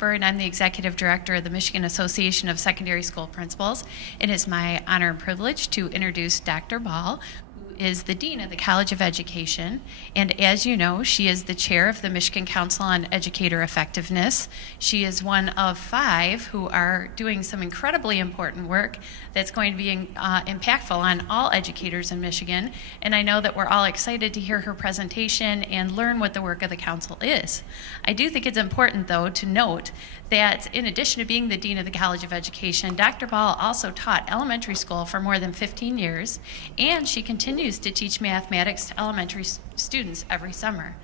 And I'm the Executive Director of the Michigan Association of Secondary School Principals. It is my honor and privilege to introduce Dr. Ball, who is the Dean of the College of Education. And as you know, she is the Chair of the Michigan Council on Educator Effectiveness. She is one of 5 who are doing some incredibly important work that's going to be impactful on all educators in Michigan. And I know that we're all excited to hear her presentation and learn what the work of the council is. I do think it's important, though, to note that in addition to being the Dean of the College of Education, Dr. Ball also taught elementary school for more than 15 years, and she continues to teach mathematics to elementary students every summer.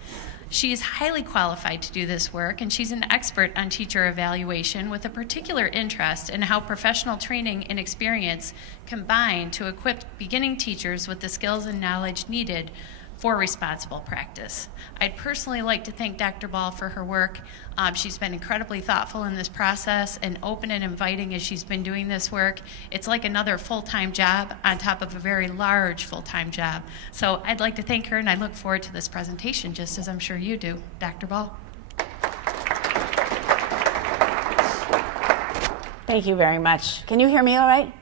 She is highly qualified to do this work, and she's an expert on teacher evaluation with a particular interest in how professional training and experience combine to equip beginning teachers with the skills and knowledge needed for responsible practice. I'd personally like to thank Dr. Ball for her work. She's been incredibly thoughtful in this process and open and inviting as she's been doing this work. It's like another full-time job on top of a very large full-time job. So I'd like to thank her, and I look forward to this presentation, just as I'm sure you do. Dr. Ball. Thank you very much. Can you hear me all right?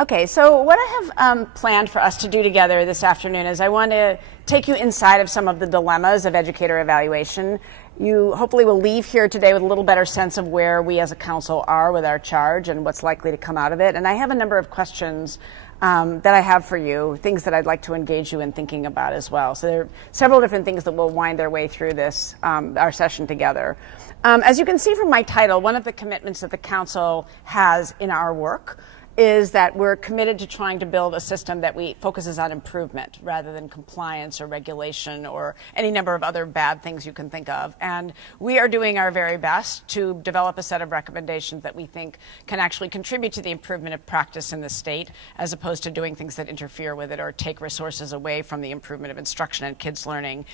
Okay, so what I have planned for us to do together this afternoon is I want to take you inside of some of the dilemmas of educator evaluation. You hopefully will leave here today with a little better sense of where we as a council are with our charge and what's likely to come out of it. And I have a number of questions that I have for you, things that I'd like to engage you in thinking about as well. So there are several different things that will wind their way through this, our session together. As you can see from my title, one of the commitments that the council has in our work is that we're committed to trying to build a system that focuses on improvement rather than compliance or regulation or any number of other bad things you can think of. And we are doing our very best to develop a set of recommendations that we think can actually contribute to the improvement of practice in the state, as opposed to doing things that interfere with it or take resources away from the improvement of instruction and kids' learning.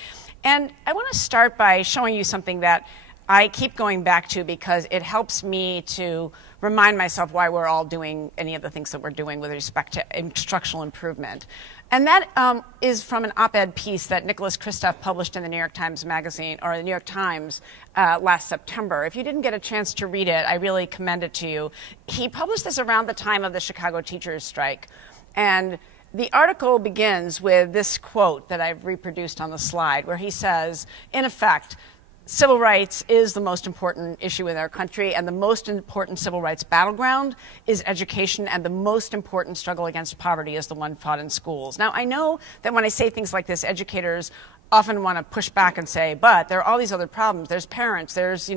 And I want to start by showing you something that I keep going back to because it helps me to remind myself why we're all doing any of the things that we're doing with respect to instructional improvement. And that is from an op-ed piece that Nicholas Kristof published in the New York Times Magazine, or the New York Times last September. If you didn't get a chance to read it, I really commend it to you. He published this around the time of the Chicago teachers' strike. And the article begins with this quote that I've reproduced on the slide, where he says, in effect, civil rights is the most important issue in our country, and the most important civil rights battleground is education, and the most important struggle against poverty is the one fought in schools. Now, I know that when I say things like this, educators often want to push back and say, but there are all these other problems. There's parents, there's,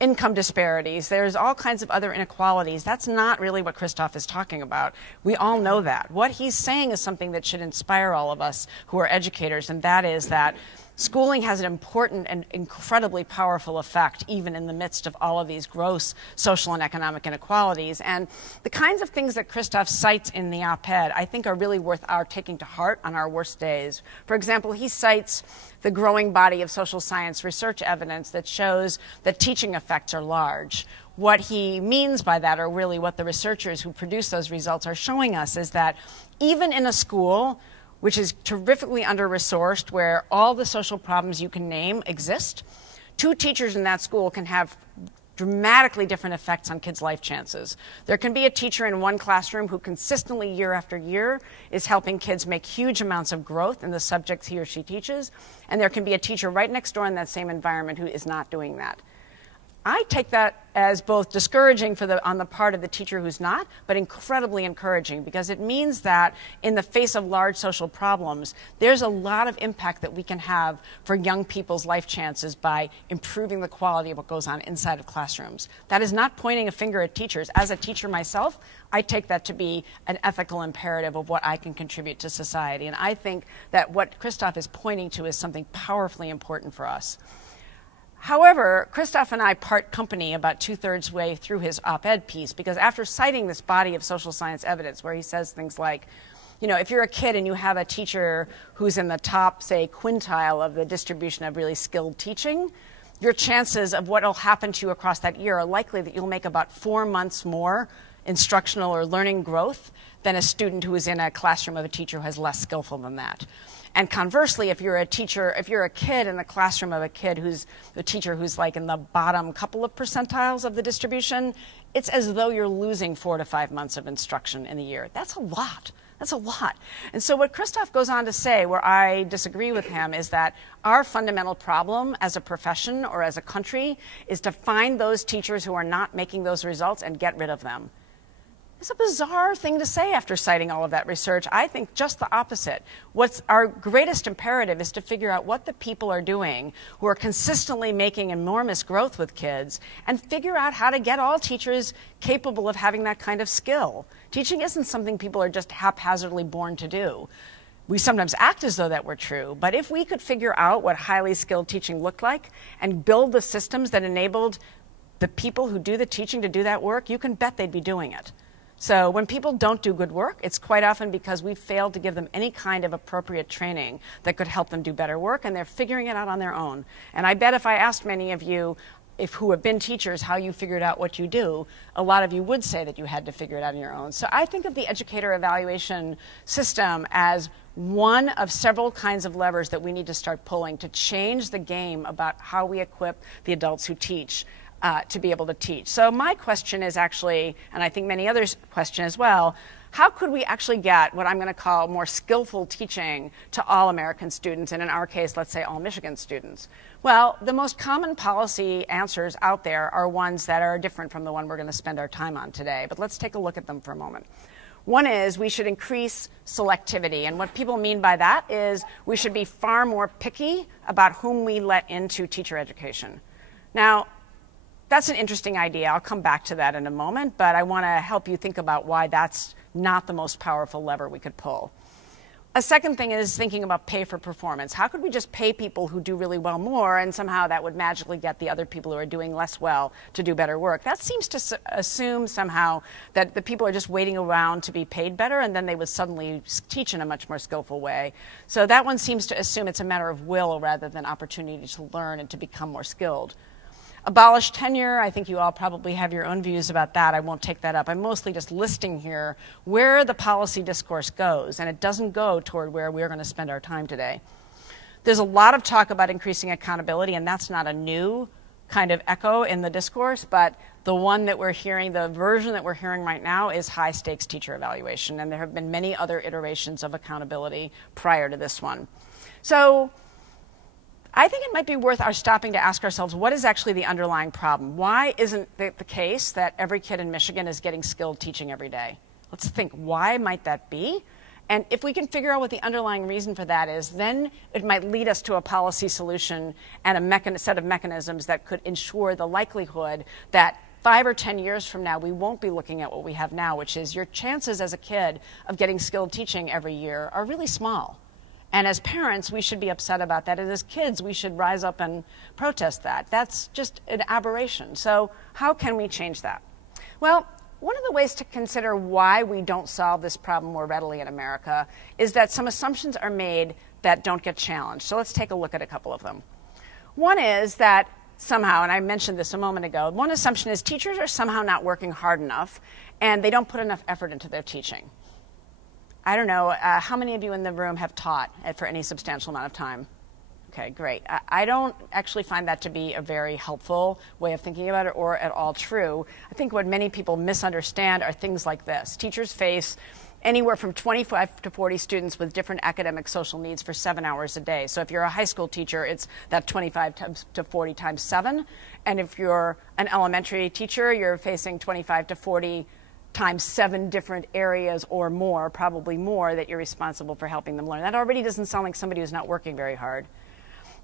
income disparities, there's all kinds of other inequalities. That's not really what Kristof is talking about. We all know that. What he's saying is something that should inspire all of us who are educators, and that is that schooling has an important and incredibly powerful effect, even in the midst of all of these gross social and economic inequalities. And the kinds of things that Kristof cites in the op-ed, I think, are really worth our taking to heart on our worst days. For example, he cites the growing body of social science research evidence that shows that teaching effects are large. What he means by that, or really what the researchers who produce those results are showing us, is that even in a school which is terrifically under-resourced, where all the social problems you can name exist, 2 teachers in that school can have dramatically different effects on kids' life chances. There can be a teacher in one classroom who consistently, year after year, is helping kids make huge amounts of growth in the subjects he or she teaches, and there can be a teacher right next door in that same environment who is not doing that. I take that as both discouraging on the part of the teacher who's not, but incredibly encouraging, because it means that in the face of large social problems, there's a lot of impact that we can have for young people's life chances by improving the quality of what goes on inside of classrooms. That is not pointing a finger at teachers. As a teacher myself, I take that to be an ethical imperative of what I can contribute to society. And I think that what Kristof is pointing to is something powerfully important for us. However, Kristof and I part company about 2/3 way through his op-ed piece, because after citing this body of social science evidence where he says things like, if you're a kid and you have a teacher who's in the top, say, quintile of the distribution of really skilled teaching, your chances of what will happen to you across that year are likely that you'll make about 4 months more instructional or learning growth than a student who is in a classroom of a teacher who has less skillful than that. And conversely, if you're a teacher, if you're a kid in the classroom of a kid who's a teacher who's like in the bottom couple of percentiles of the distribution, it's as though you're losing 4 to 5 months of instruction in the year. That's a lot. That's a lot. And so what Christoph goes on to say, where I disagree with him, is that our fundamental problem as a profession or as a country is to find those teachers who are not making those results and get rid of them. It's a bizarre thing to say after citing all of that research. I think just the opposite. What's our greatest imperative is to figure out what the people are doing who are consistently making enormous growth with kids and figure out how to get all teachers capable of having that kind of skill. Teaching isn't something people are just haphazardly born to do. We sometimes act as though that were true, but if we could figure out what highly skilled teaching looked like and build the systems that enabled the people who do the teaching to do that work, you can bet they'd be doing it. So when people don't do good work, it's quite often because we've failed to give them any kind of appropriate training that could help them do better work, and they're figuring it out on their own. And I bet if I asked many of you who have been teachers how you figured out what you do, a lot of you would say that you had to figure it out on your own. So I think of the educator evaluation system as one of several kinds of levers that we need to start pulling to change the game about how we equip the adults who teach to be able to teach. So my question is actually, and I think many others question as well, how could we actually get what I'm going to call more skillful teaching to all American students, and in our case, let's say all Michigan students? Well, the most common policy answers out there are ones that are different from the one we're going to spend our time on today, but let's take a look at them for a moment. One is we should increase selectivity, and what people mean by that is we should be far more picky about whom we let into teacher education. Now, that's an interesting idea. I'll come back to that in a moment, but I want to help you think about why that's not the most powerful lever we could pull. A second thing is thinking about pay for performance. How could we just pay people who do really well more, and somehow that would magically get the other people who are doing less well to do better work? That seems to assume somehow that the people are just waiting around to be paid better, and then they would suddenly teach in a much more skillful way. So that one seems to assume it's a matter of will rather than opportunity to learn and to become more skilled. Abolish tenure, I think you all probably have your own views about that. I won't take that up. I'm mostly just listing here where the policy discourse goes, and it doesn't go toward where we're going to spend our time today. There's a lot of talk about increasing accountability, and that's not a new kind of echo in the discourse, but the one that we're hearing, the version that we're hearing right now is high-stakes teacher evaluation, and there have been many other iterations of accountability prior to this one. So I think it might be worth our stopping to ask ourselves, what is actually the underlying problem? Why isn't it the case that every kid in Michigan is getting skilled teaching every day? Let's think, why might that be? And if we can figure out what the underlying reason for that is, then it might lead us to a policy solution and a set of mechanisms that could ensure the likelihood that 5 or 10 years from now, we won't be looking at what we have now, which is your chances as a kid of getting skilled teaching every year are really small. And as parents, we should be upset about that. And as kids, we should rise up and protest that. That's just an aberration. So how can we change that? Well, one of the ways to consider why we don't solve this problem more readily in America is that some assumptions are made that don't get challenged. So let's take a look at a couple of them. One is that somehow, and I mentioned this a moment ago, one assumption is teachers are somehow not working hard enough and they don't put enough effort into their teaching. I don't know, how many of you in the room have taught for any substantial amount of time? Okay, great. I don't actually find that to be a very helpful way of thinking about it or at all true. I think what many people misunderstand are things like this. Teachers face anywhere from 25 to 40 students with different academic social needs for 7 hours a day. So if you're a high school teacher, it's that 25 to 40 times 7. And if you're an elementary teacher, you're facing 25 to 40 times 7 different areas or more, probably more, that you're responsible for helping them learn. That already doesn't sound like somebody who's not working very hard.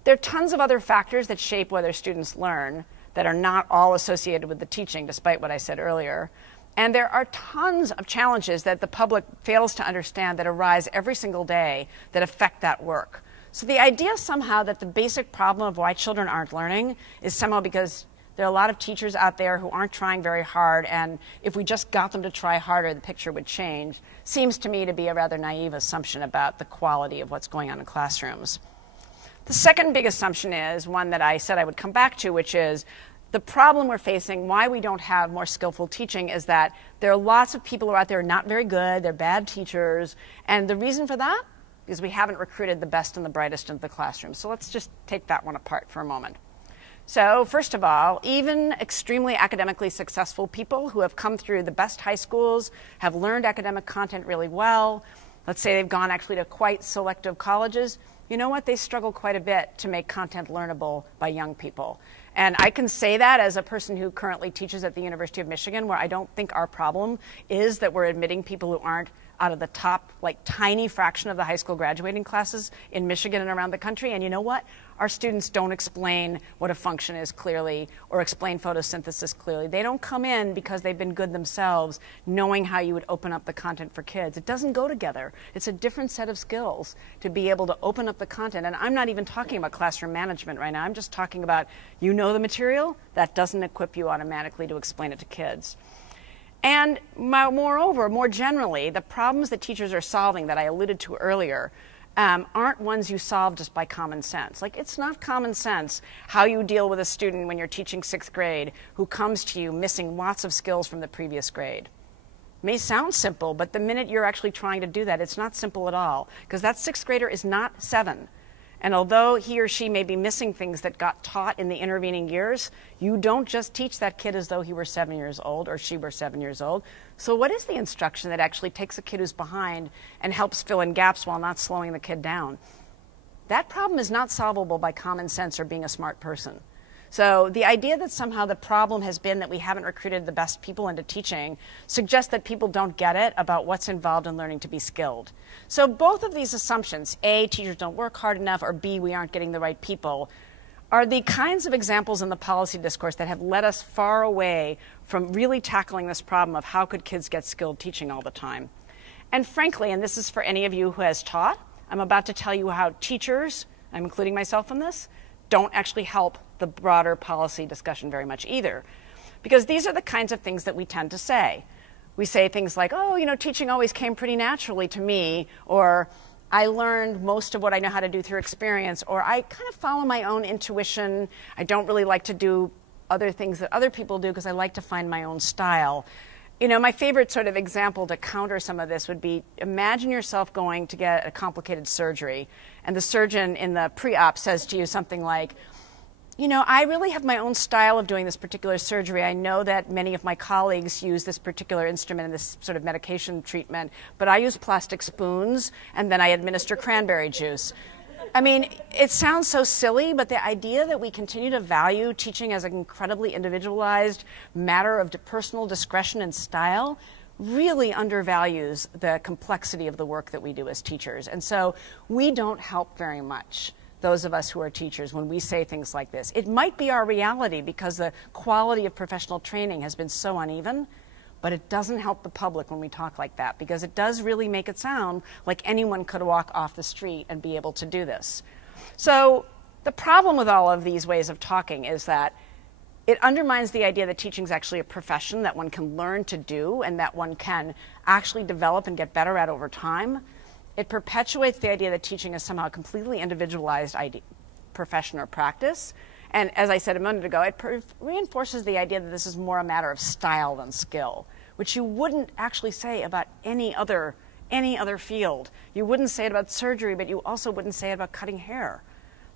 There are tons of other factors that shape whether students learn that are not all associated with the teaching, despite what I said earlier. And there are tons of challenges that the public fails to understand that arise every single day that affect that work. So the idea somehow that the basic problem of why children aren't learning is somehow because there are a lot of teachers out there who aren't trying very hard, and if we just got them to try harder, the picture would change, seems to me to be a rather naive assumption about the quality of what's going on in classrooms. The second big assumption is one that I said I would come back to, which is the problem we're facing, why we don't have more skillful teaching, is that there are lots of people who are out there not very good, they're bad teachers, and the reason for that because we haven't recruited the best and the brightest into the classroom. So let's just take that one apart for a moment. So first of all, even extremely academically successful people who have come through the best high schools, have learned academic content really well, let's say they've gone actually to quite selective colleges, you know what? They struggle quite a bit to make content learnable by young people. And I can say that as a person who currently teaches at the University of Michigan, where I don't think our problem is that we're admitting people who aren't out of the top, like, tiny fraction of the high school graduating classes in Michigan and around the country. And you know what? Our students don't explain what a function is clearly or explain photosynthesis clearly. They don't come in because they've been good themselves, knowing how you would open up the content for kids. It doesn't go together. It's a different set of skills to be able to open up the content. And I'm not even talking about classroom management right now. I'm just talking about, you know the material, that doesn't equip you automatically to explain it to kids. And moreover, more generally, the problems that teachers are solving that I alluded to earlier aren't ones you solve just by common sense. Like, it's not common sense how you deal with a student when you're teaching 6th grade who comes to you missing lots of skills from the previous grade. It may sound simple, but the minute you're actually trying to do that, it's not simple at all, because that 6th grader is not 7. And although he or she may be missing things that got taught in the intervening years, you don't just teach that kid as though he were 7 years old or she were 7 years old. So what is the instruction that actually takes a kid who's behind and helps fill in gaps while not slowing the kid down? That problem is not solvable by common sense or being a smart person. So the idea that somehow the problem has been that we haven't recruited the best people into teaching suggests that people don't get it about what's involved in learning to be skilled. So both of these assumptions, A, teachers don't work hard enough, or B, we aren't getting the right people, are the kinds of examples in the policy discourse that have led us far away from really tackling this problem of how could kids get skilled teaching all the time. And frankly, and this is for any of you who has taught, I'm about to tell you how teachers, I'm including myself in this, don't actually help the broader policy discussion very much either. Because these are the kinds of things that we tend to say. We say things like, oh, you know, teaching always came pretty naturally to me, or I learned most of what I know how to do through experience, or I kind of follow my own intuition. I don't really like to do other things that other people do because I like to find my own style. You know, my favorite sort of example to counter some of this would be, imagine yourself going to get a complicated surgery, and the surgeon in the pre-op says to you something like, you know, I really have my own style of doing this particular surgery. I know that many of my colleagues use this particular instrument and this sort of medication treatment, but I use plastic spoons, and then I administer cranberry juice. I mean, it sounds so silly, but the idea that we continue to value teaching as an incredibly individualized matter of personal discretion and style really undervalues the complexity of the work that we do as teachers. And so we don't help very much, those of us who are teachers, when we say things like this. It might be our reality because the quality of professional training has been so uneven, but it doesn't help the public when we talk like that, because it does really make it sound like anyone could walk off the street and be able to do this. So the problem with all of these ways of talking is that it undermines the idea that teaching is actually a profession that one can learn to do and that one can actually develop and get better at over time. It perpetuates the idea that teaching is somehow a completely individualized profession or practice. And as I said a minute ago, it reinforces the idea that this is more a matter of style than skill, which you wouldn't actually say about any other field. You wouldn't say it about surgery, but you also wouldn't say it about cutting hair,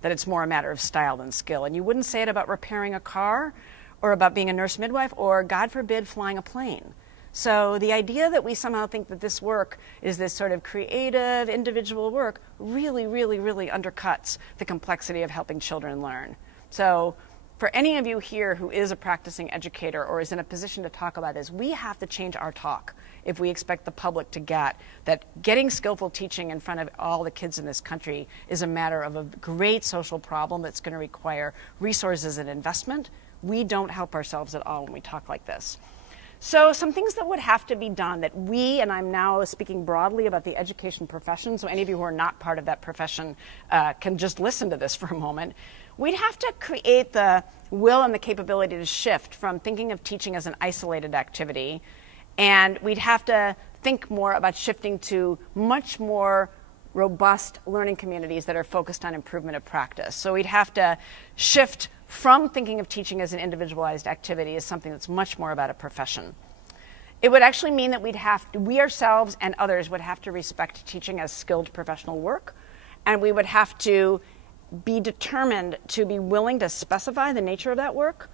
that it's more a matter of style than skill. And you wouldn't say it about repairing a car or about being a nurse midwife or, God forbid, flying a plane. So the idea that we somehow think that this work is this sort of creative, individual work really, really, really undercuts the complexity of helping children learn. So for any of you here who is a practicing educator or is in a position to talk about this, we have to change our talk if we expect the public to get that getting skillful teaching in front of all the kids in this country is a matter of a great social problem that's going to require resources and investment. We don't help ourselves at all when we talk like this. So some things that would have to be done that we, and I'm now speaking broadly about the education profession, so any of you who are not part of that profession can just listen to this for a moment. We'd have to create the will and the capability to shift from thinking of teaching as an isolated activity, and we'd have to think more about shifting to much more robust learning communities that are focused on improvement of practice. So we'd have to shift from thinking of teaching as an individualized activity as something that's much more about a profession. It would actually mean that we ourselves and others would have to respect teaching as skilled professional work, and we would have to be determined to be willing to specify the nature of that work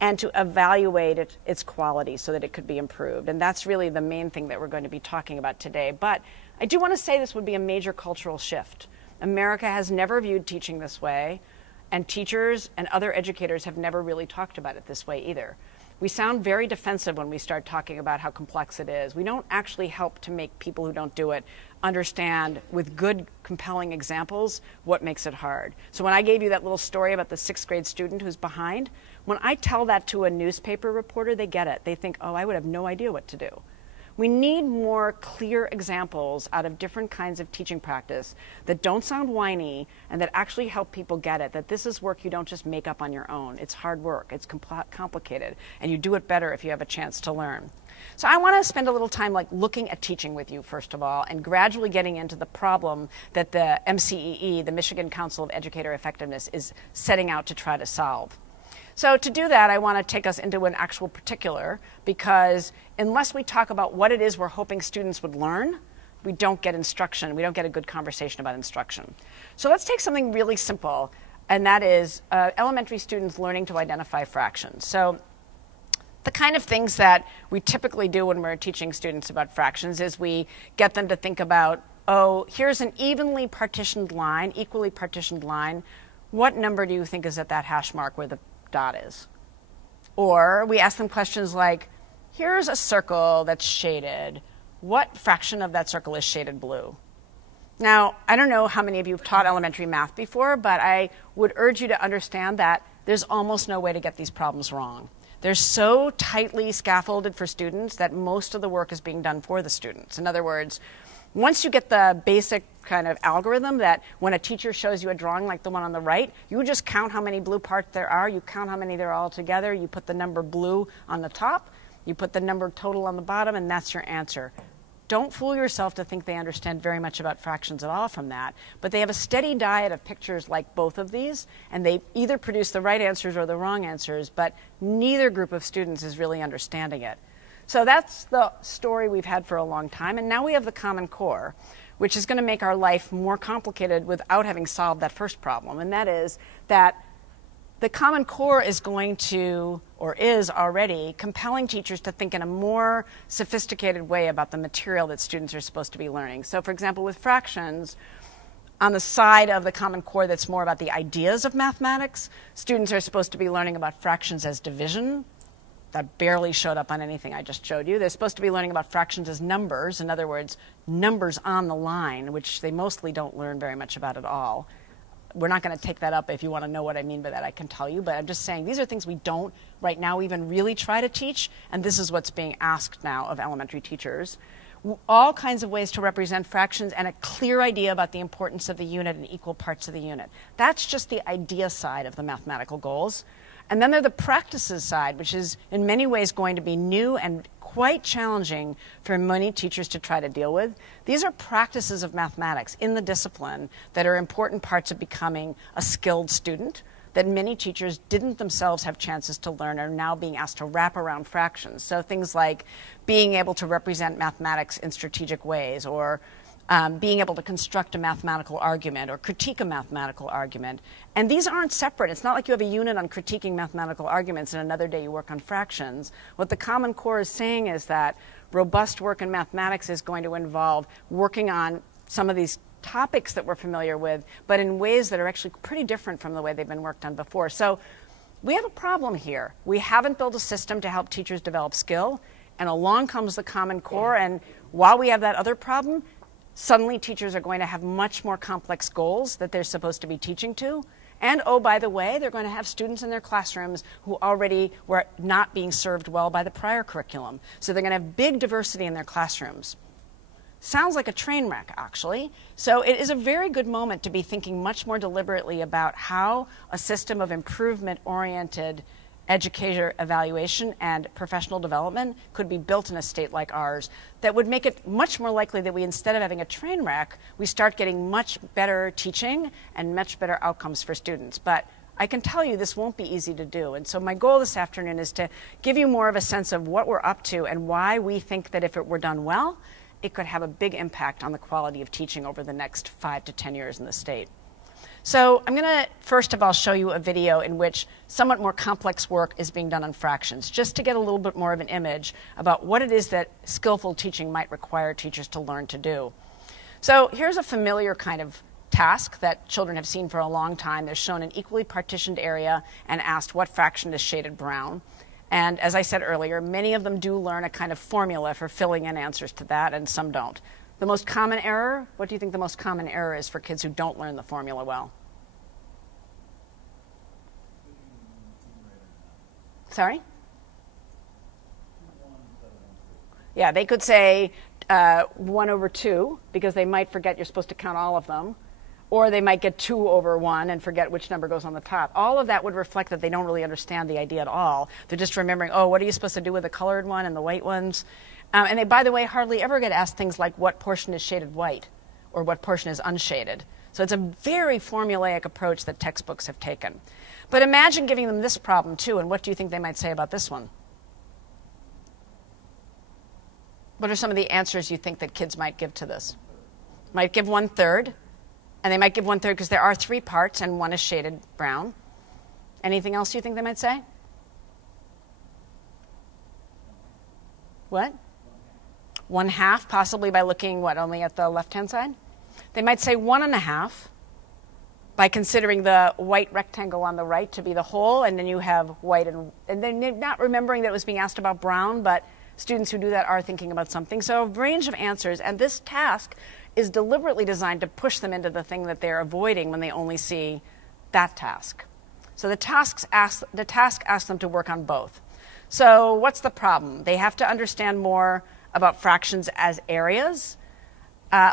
and to evaluate its quality so that it could be improved. And that's really the main thing that we're going to be talking about today. But I do want to say this would be a major cultural shift. America has never viewed teaching this way, and teachers and other educators have never really talked about it this way either. We sound very defensive when we start talking about how complex it is. We don't actually help to make people who don't do it understand with good, compelling examples what makes it hard. So when I gave you that little story about the 6th grade student who's behind, when I tell that to a newspaper reporter, they get it. They think, oh, I would have no idea what to do. We need more clear examples out of different kinds of teaching practice that don't sound whiny and that actually help people get it, that this is work you don't just make up on your own. It's hard work, it's complicated, and you do it better if you have a chance to learn. So I want to spend a little time looking at teaching with you, first of all, and gradually getting into the problem that the MCEE, the Michigan Council of Educator Effectiveness, is setting out to try to solve. So to do that, I want to take us into an actual particular, because unless we talk about what it is we're hoping students would learn, we don't get instruction. We don't get a good conversation about instruction. So let's take something really simple, and that is elementary students learning to identify fractions. So the kind of things that we typically do when we're teaching students about fractions is we get them to think about, oh, here's an equally partitioned line. What number do you think is at that hash mark where the dot is? Or we ask them questions like, here's a circle that's shaded. What fraction of that circle is shaded blue? Now, I don't know how many of you have taught elementary math before, but I would urge you to understand that there's almost no way to get these problems wrong. They're so tightly scaffolded for students that most of the work is being done for the students. In other words, once you get the basic kind of algorithm that when a teacher shows you a drawing like the one on the right, you just count how many blue parts there are, you count how many there are all together, you put the number blue on the top, you put the number total on the bottom, and that's your answer. Don't fool yourself to think they understand very much about fractions at all from that, but they have a steady diet of pictures like both of these, and they either produce the right answers or the wrong answers, but neither group of students is really understanding it. So that's the story we've had for a long time, and now we have the Common Core, which is going to make our life more complicated without having solved that first problem, and that is that the Common Core is going to, or is already, compelling teachers to think in a more sophisticated way about the material that students are supposed to be learning. So for example, with fractions, on the side of the Common Core that's more about the ideas of mathematics, students are supposed to be learning about fractions as division. That barely showed up on anything I just showed you. They're supposed to be learning about fractions as numbers, in other words, numbers on the line, which they mostly don't learn very much about at all. We're not going to take that up. If you want to know what I mean by that, I can tell you, but I'm just saying these are things we don't right now even really try to teach, and this is what's being asked now of elementary teachers. All kinds of ways to represent fractions and a clear idea about the importance of the unit and equal parts of the unit. That's just the idea side of the mathematical goals. And then there's the practices side, which is in many ways going to be new and quite challenging for many teachers to try to deal with. These are practices of mathematics in the discipline that are important parts of becoming a skilled student that many teachers didn't themselves have chances to learn and are now being asked to wrap around fractions. So things like being able to represent mathematics in strategic ways, or being able to construct a mathematical argument or critique a mathematical argument. And these aren't separate. It's not like you have a unit on critiquing mathematical arguments and another day you work on fractions. What the Common Core is saying is that robust work in mathematics is going to involve working on some of these topics that we're familiar with, but in ways that are actually pretty different from the way they've been worked on before. So we have a problem here. We haven't built a system to help teachers develop skill, and along comes the Common Core, and while we have that other problem, suddenly teachers are going to have much more complex goals that they're supposed to be teaching to. And oh, by the way, they're going to have students in their classrooms who already were not being served well by the prior curriculum. So they're going to have big diversity in their classrooms. Sounds like a train wreck, actually. So it is a very good moment to be thinking much more deliberately about how a system of improvement-oriented educator evaluation and professional development could be built in a state like ours that would make it much more likely that we, instead of having a train wreck, we start getting much better teaching and much better outcomes for students. But I can tell you this won't be easy to do. And so my goal this afternoon is to give you more of a sense of what we're up to and why we think that if it were done well, it could have a big impact on the quality of teaching over the next 5 to 10 years in the state. So I'm going to first of all show you a video in which somewhat more complex work is being done on fractions, just to get a little bit more of an image about what it is that skillful teaching might require teachers to learn to do. So here's a familiar kind of task that children have seen for a long time. They're shown an equally partitioned area and asked what fraction is shaded brown. And as I said earlier, many of them do learn a kind of formula for filling in answers to that, and some don't. The most common error, what do you think the most common error is for kids who don't learn the formula well? Sorry? Yeah, they could say 1 over 2, because they might forget you're supposed to count all of them. Or they might get 2 over 1 and forget which number goes on the top. All of that would reflect that they don't really understand the idea at all. They're just remembering, oh, what are you supposed to do with the colored one and the white ones? And they, by the way, hardly ever get asked things like what portion is shaded white or what portion is unshaded. So it's a very formulaic approach that textbooks have taken. But imagine giving them this problem, too, and what do you think they might say about this one? What are some of the answers you think that kids might give to this? Might give 1/3. And they might give 1/3 because there are 3 parts and 1 is shaded brown. Anything else you think they might say? What? 1/2, possibly by looking, what, only at the left-hand side? They might say 1.5 by considering the white rectangle on the right to be the whole, and then you have white and then not remembering that it was being asked about brown, but students who do that are thinking about something. So a range of answers, and this task is deliberately designed to push them into the thing that they're avoiding when they only see that task. So the task asks them to work on both. So what's the problem? They have to understand more about fractions as areas.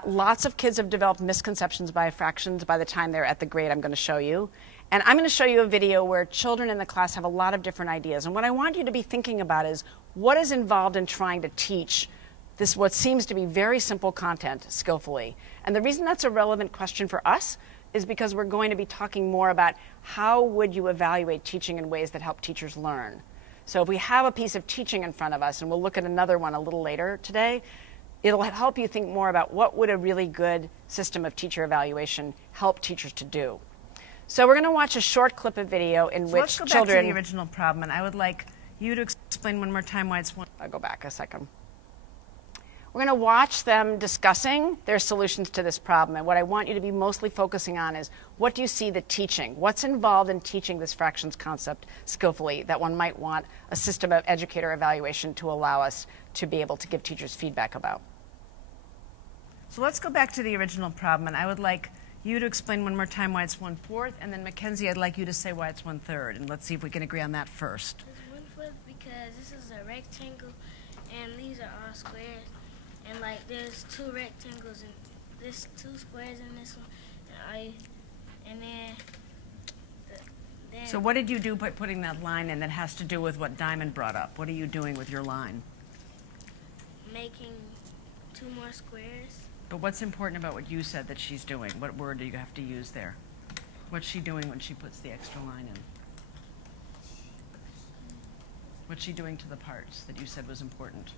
Lots of kids have developed misconceptions by fractions by the time they're at the grade I'm going to show you. And I'm going to show you a video where children in the class have a lot of different ideas. And what I want you to be thinking about is what is involved in trying to teach this what seems to be very simple content skillfully. And the reason that's a relevant question for us is because we're going to be talking more about how would you evaluate teaching in ways that help teachers learn. So if we have a piece of teaching in front of us, and we'll look at another one a little later today, it'll help you think more about what would a really good system of teacher evaluation help teachers to do. So we're going to watch a short clip of video in which let's go children... back to the original problem, and I would like you to explain one more time why it's one. I'll go back a second. We're going to watch them discussing their solutions to this problem. And what I want you to be mostly focusing on is what do you see the teaching? What's involved in teaching this fractions concept skillfully that one might want a system of educator evaluation to allow us to be able to give teachers feedback about? So let's go back to the original problem, and I would like you to explain one more time why it's 1/4, and then Mackenzie, I'd like you to say why it's 1/3, and let's see if we can agree on that first. It's 1/4 because this is a rectangle, and these are all squares. And like there's 2 rectangles and there's 2 squares in this one, and then. So what did you do by putting that line in that has to do with what Diamond brought up? What are you doing with your line? Making 2 more squares. But what's important about what you said that she's doing? What word do you have to use there? What's she doing when she puts the extra line in? What's she doing to the parts that you said was important?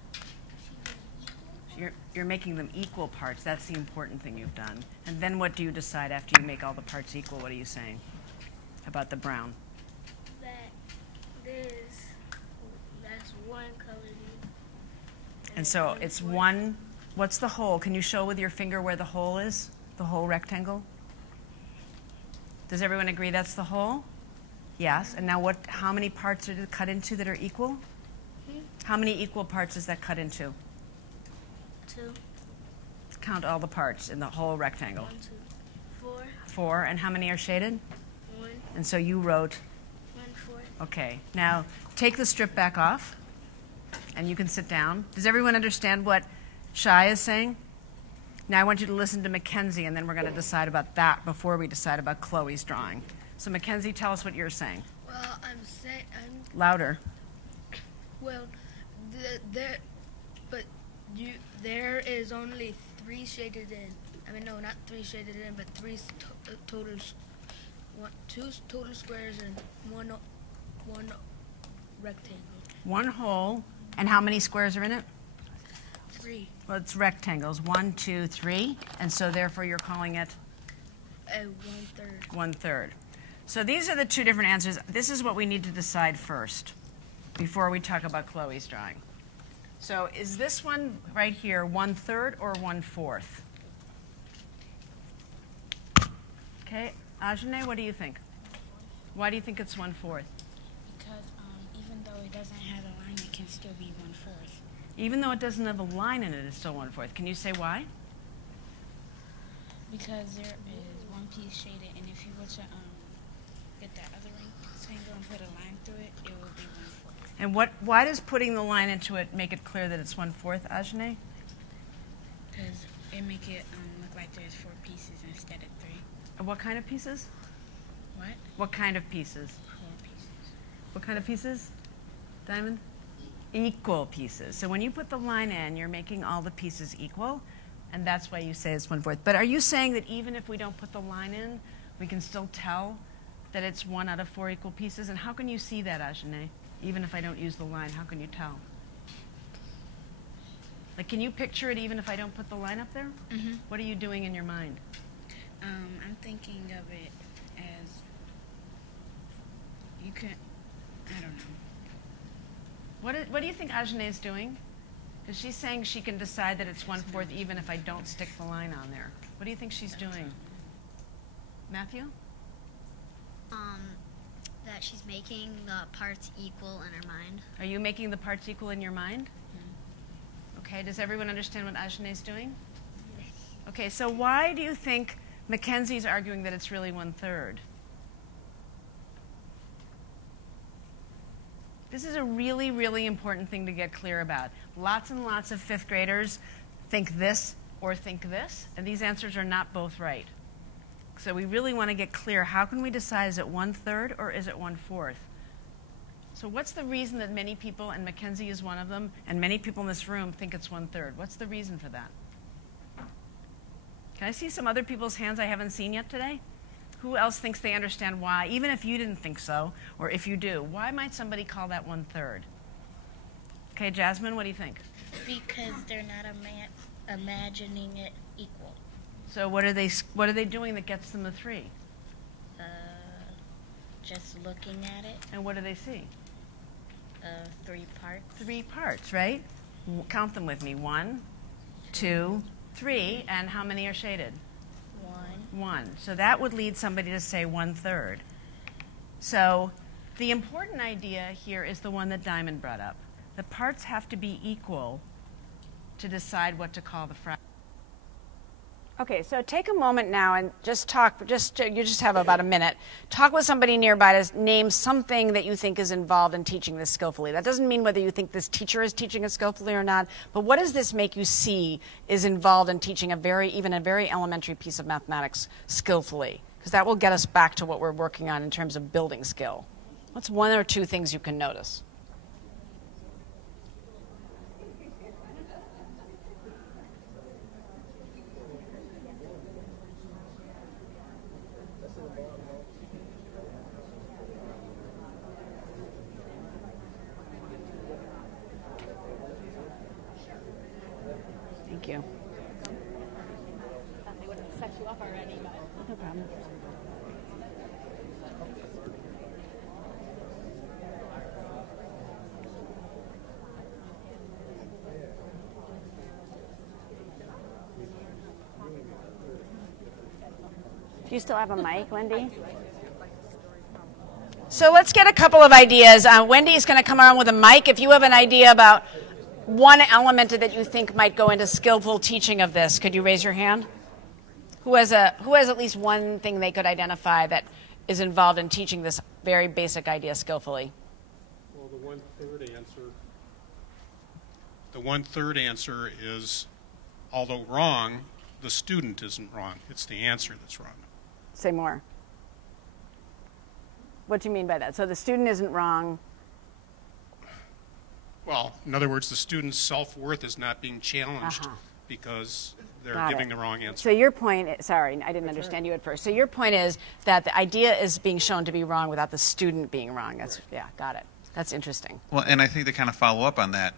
You're making them equal parts. That's the important thing you've done. And then what do you decide after you make all the parts equal? What are you saying about the brown? That that's 1 colored. And so it's 1. What's the hole? Can you show with your finger where the hole is? The whole rectangle? Does everyone agree that's the hole? Yes. And now how many parts are it cut into that are equal? How many equal parts is that cut into? 2. Count all the parts in the whole rectangle. 1, 2, 4. 4. And how many are shaded? 1. And so you wrote 1/4. Okay, now take the strip back off, and you can sit down. Does everyone understand what Shai is saying? Now I want you to listen to Mackenzie, and then we're going to decide about that before we decide about Chloe's drawing. So Mackenzie, tell us what you're saying. Well, I'm saying, Louder. well, there is only 3 shaded in. I mean, no, not 3 shaded in, but 3 total two total squares and one rectangle. One hole, and how many squares are in it? 3. Well, it's rectangles, 1, 2, 3, and so therefore you're calling it 1/3. 1/3. So these are the two different answers. This is what we need to decide first before we talk about Chloe's drawing. So is this one right here 1/3 or 1/4? Okay, Ajane, what do you think? Why do you think it's 1/4? Because even though it doesn't have a line, it can still be 1/4. Even though it doesn't have a line in it, it's still 1/4. Can you say why? Because there is one piece shaded, and if you were to get that other rectangle and put a line through it, it would be 1/4. And why does putting the line into it make it clear that it's 1/4, Ajane? Because it make it look like there's 4 pieces instead of 3. What kind of pieces? What? What kind of pieces? 4 pieces. What kind of pieces? Diamond? Equal pieces. So when you put the line in, you're making all the pieces equal, and that's why you say it's 1/4. But are you saying that even if we don't put the line in, we can still tell that it's 1 out of 4 equal pieces? And how can you see that, Ajane? Even if I don't use the line, how can you tell? Like, can you picture it even if I don't put the line up there? Mm-hmm. What are you doing in your mind? I'm thinking of it as you could. I don't know. What do you think Ajane is doing? Because she's saying she can decide that it's 1/4 even if I don't stick the line on there. What do you think she's doing? Matthew? That she's making the parts equal in her mind. Are you making the parts equal in your mind? Okay, does everyone understand what Ajane is doing? Okay, so why do you think Mackenzie's arguing that it's really 1/3? This is a really, really important thing to get clear about. Lots and lots of 5th graders think this or think this, and these answers are not both right. So we really want to get clear, how can we decide, is it 1/3 or is it 1/4? So what's the reason that many people, and Mackenzie is one of them, and many people in this room think it's 1/3? What's the reason for that? Can I see some other people's hands I haven't seen yet today? Who else thinks they understand why, even if you didn't think so, or if you do? Why might somebody call that 1/3? Okay, Jasmine, what do you think? Because they're not imagining it equal. So what are they doing that gets them the 3? Just looking at it. And what do they see? 3 parts. 3 parts, right? Count them with me. 1, 2, 3, and how many are shaded? 1. So that would lead somebody to say 1/3. So the important idea here is the one that Diamond brought up. The parts have to be equal to decide what to call the fraction. Okay, so take a moment now and just talk, you just have about a minute. Talk with somebody nearby to name something that you think is involved in teaching this skillfully. That doesn't mean whether you think this teacher is teaching it skillfully or not, but what does this make you see is involved in teaching even a very elementary piece of mathematics skillfully? Because that will get us back to what we're working on in terms of building skill. What's 1 or 2 things you can notice? Thank you. They would have set you up already, but No problem. Do you still have a mic, Wendy? So let's get a couple of ideas. Wendy's going to come around with a mic. If you have an idea about one element that you think might go into skillful teaching of this, could you raise your hand? Who has at least one thing they could identify that is involved in teaching this very basic idea skillfully? Well, the 1/3 answer is, although wrong, the student isn't wrong. It's the answer that's wrong. Say more. What do you mean by that? So the student isn't wrong. Well, in other words, the student's self-worth is not being challenged because Got giving it. the wrong answer. So your point, sorry, I didn't understand you at first. So your point is that the idea is being shown to be wrong without the student being wrong. That's, yeah, got it. That's interesting. Well, and I think to kind of follow up on that,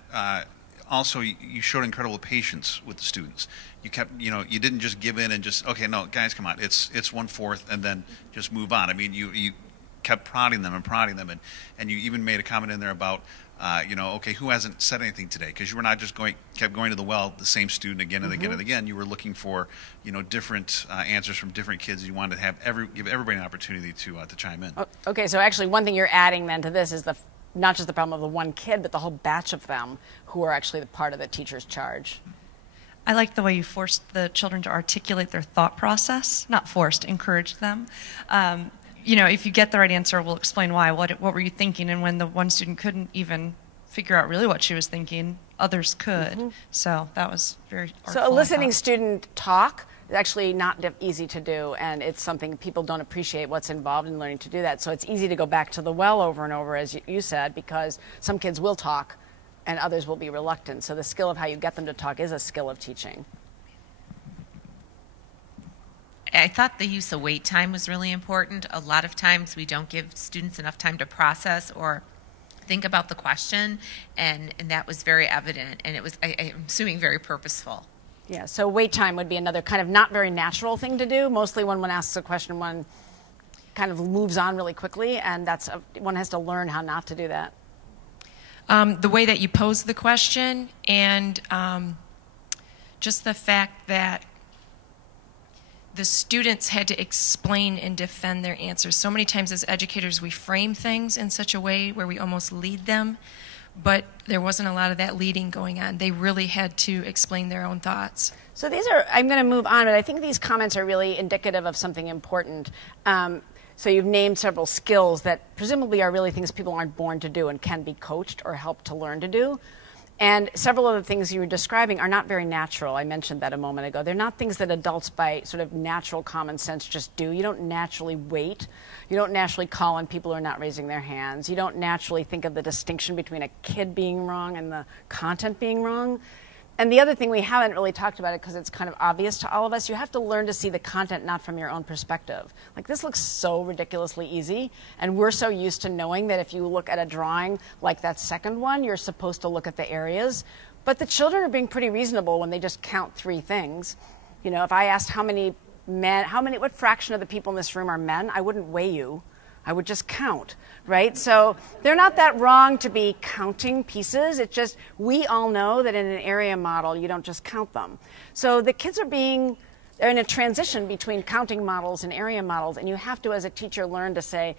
also you showed incredible patience with the students. You kept, you didn't just give in and just, okay, no, guys, come on, it's 1/4, and then just move on. I mean, you kept prodding them, and you even made a comment in there about, okay, who hasn't said anything today? Because you were not just kept going to the well, the same student again and again and again. You were looking for, different answers from different kids. You wanted to give everybody an opportunity to chime in. Okay, so actually one thing you're adding then to this is not just the problem of the one kid, but the whole batch of them who are actually the part of the teacher's charge. I like the way you forced the children to articulate their thought process, not forced, encouraged them. If you get the right answer, we'll explain why. What were you thinking? And when the one student couldn't even figure out really what she was thinking, others could. So that was very artful. So eliciting student talk is actually not easy to do, and it's something people don't appreciate what's involved in learning to do that. So it's easy to go back to the well over and over, as you said, because some kids will talk and others will be reluctant. So the skill of how you get them to talk is a skill of teaching. I thought the use of wait time was really important. A lot of times we don't give students enough time to process or think about the question, and that was very evident, and it was, I'm assuming, very purposeful. Yeah, so wait time would be another kind of not very natural thing to do. Mostly when one asks a question, one kind of moves on really quickly, and one has to learn how not to do that. The way that you pose the question, and just the fact that the students had to explain and defend their answers. So many times as educators we frame things in such a way where we almost lead them, but there wasn't a lot of that leading going on. They really had to explain their own thoughts. So I'm going to move on, but I think these comments are really indicative of something important. So you've named several skills that presumably are really things people aren't born to do and can be coached or helped to learn to do. And several of the things you were describing are not very natural. I mentioned that a moment ago. They're not things that adults by sort of natural common sense just do. You don't naturally wait. You don't naturally call on people who are not raising their hands. You don't naturally think of the distinction between a kid being wrong and the content being wrong. And the other thing, we haven't really talked about it because it's kind of obvious to all of us, you have to learn to see the content not from your own perspective. Like, this looks so ridiculously easy, and we're so used to knowing that if you look at a drawing like that second one, you're supposed to look at the areas. But the children are being pretty reasonable when they just count 3 things. If I asked what fraction of the people in this room are men, I wouldn't weigh you. I would just count, right? So they're not that wrong to be counting pieces. It's just we all know that in an area model, you don't just count them. So the kids they're in a transition between counting models and area models, and you have to, as a teacher, learn to say,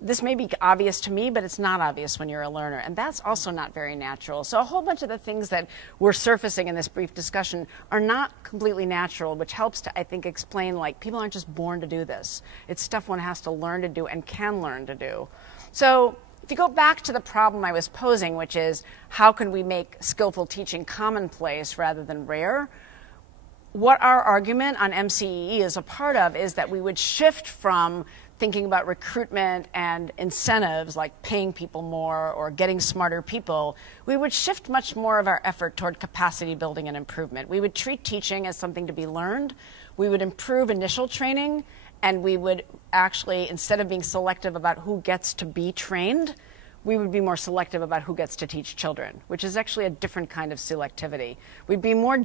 this may be obvious to me, but it's not obvious when you're a learner. And that's also not very natural. So a whole bunch of the things that we're surfacing in this brief discussion are not completely natural, which helps to, I think, explain, like, people aren't just born to do this. It's stuff one has to learn to do and can learn to do. So if you go back to the problem I was posing, which is how can we make skillful teaching commonplace rather than rare, what our argument on MCEE is a part of is that we would shift from thinking about recruitment and incentives like paying people more or getting smarter people, we would shift much more of our effort toward capacity building and improvement. We would treat teaching as something to be learned. We would improve initial training, and we would actually, instead of being selective about who gets to be trained, we would be more selective about who gets to teach children, which is actually a different kind of selectivity. We'd be more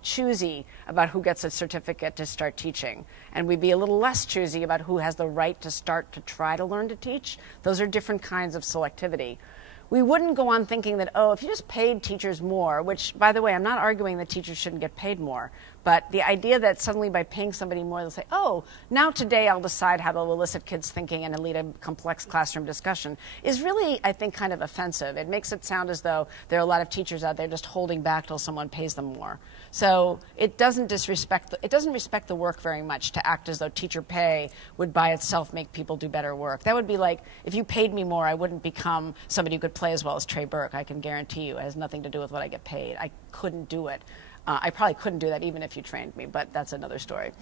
choosy about who gets a certificate to start teaching, and we'd be a little less choosy about who has the right to start to try to learn to teach. Those are different kinds of selectivity. We wouldn't go on thinking that, if you just paid teachers more, which, by the way, I'm not arguing that teachers shouldn't get paid more, but the idea that suddenly by paying somebody more, they'll say, now today I'll decide how to elicit kids' thinking and lead a complex classroom discussion, is really, I think, kind of offensive. It makes it sound as though there are a lot of teachers out there just holding back till someone pays them more. So it doesn't respect the work very much to act as though teacher pay would by itself make people do better work. That would be like, if you paid me more, I wouldn't become somebody who could play as well as Trey Burke. I can guarantee you it has nothing to do with what I get paid. I couldn't do it. I probably couldn't do that even if you trained me, but that's another story.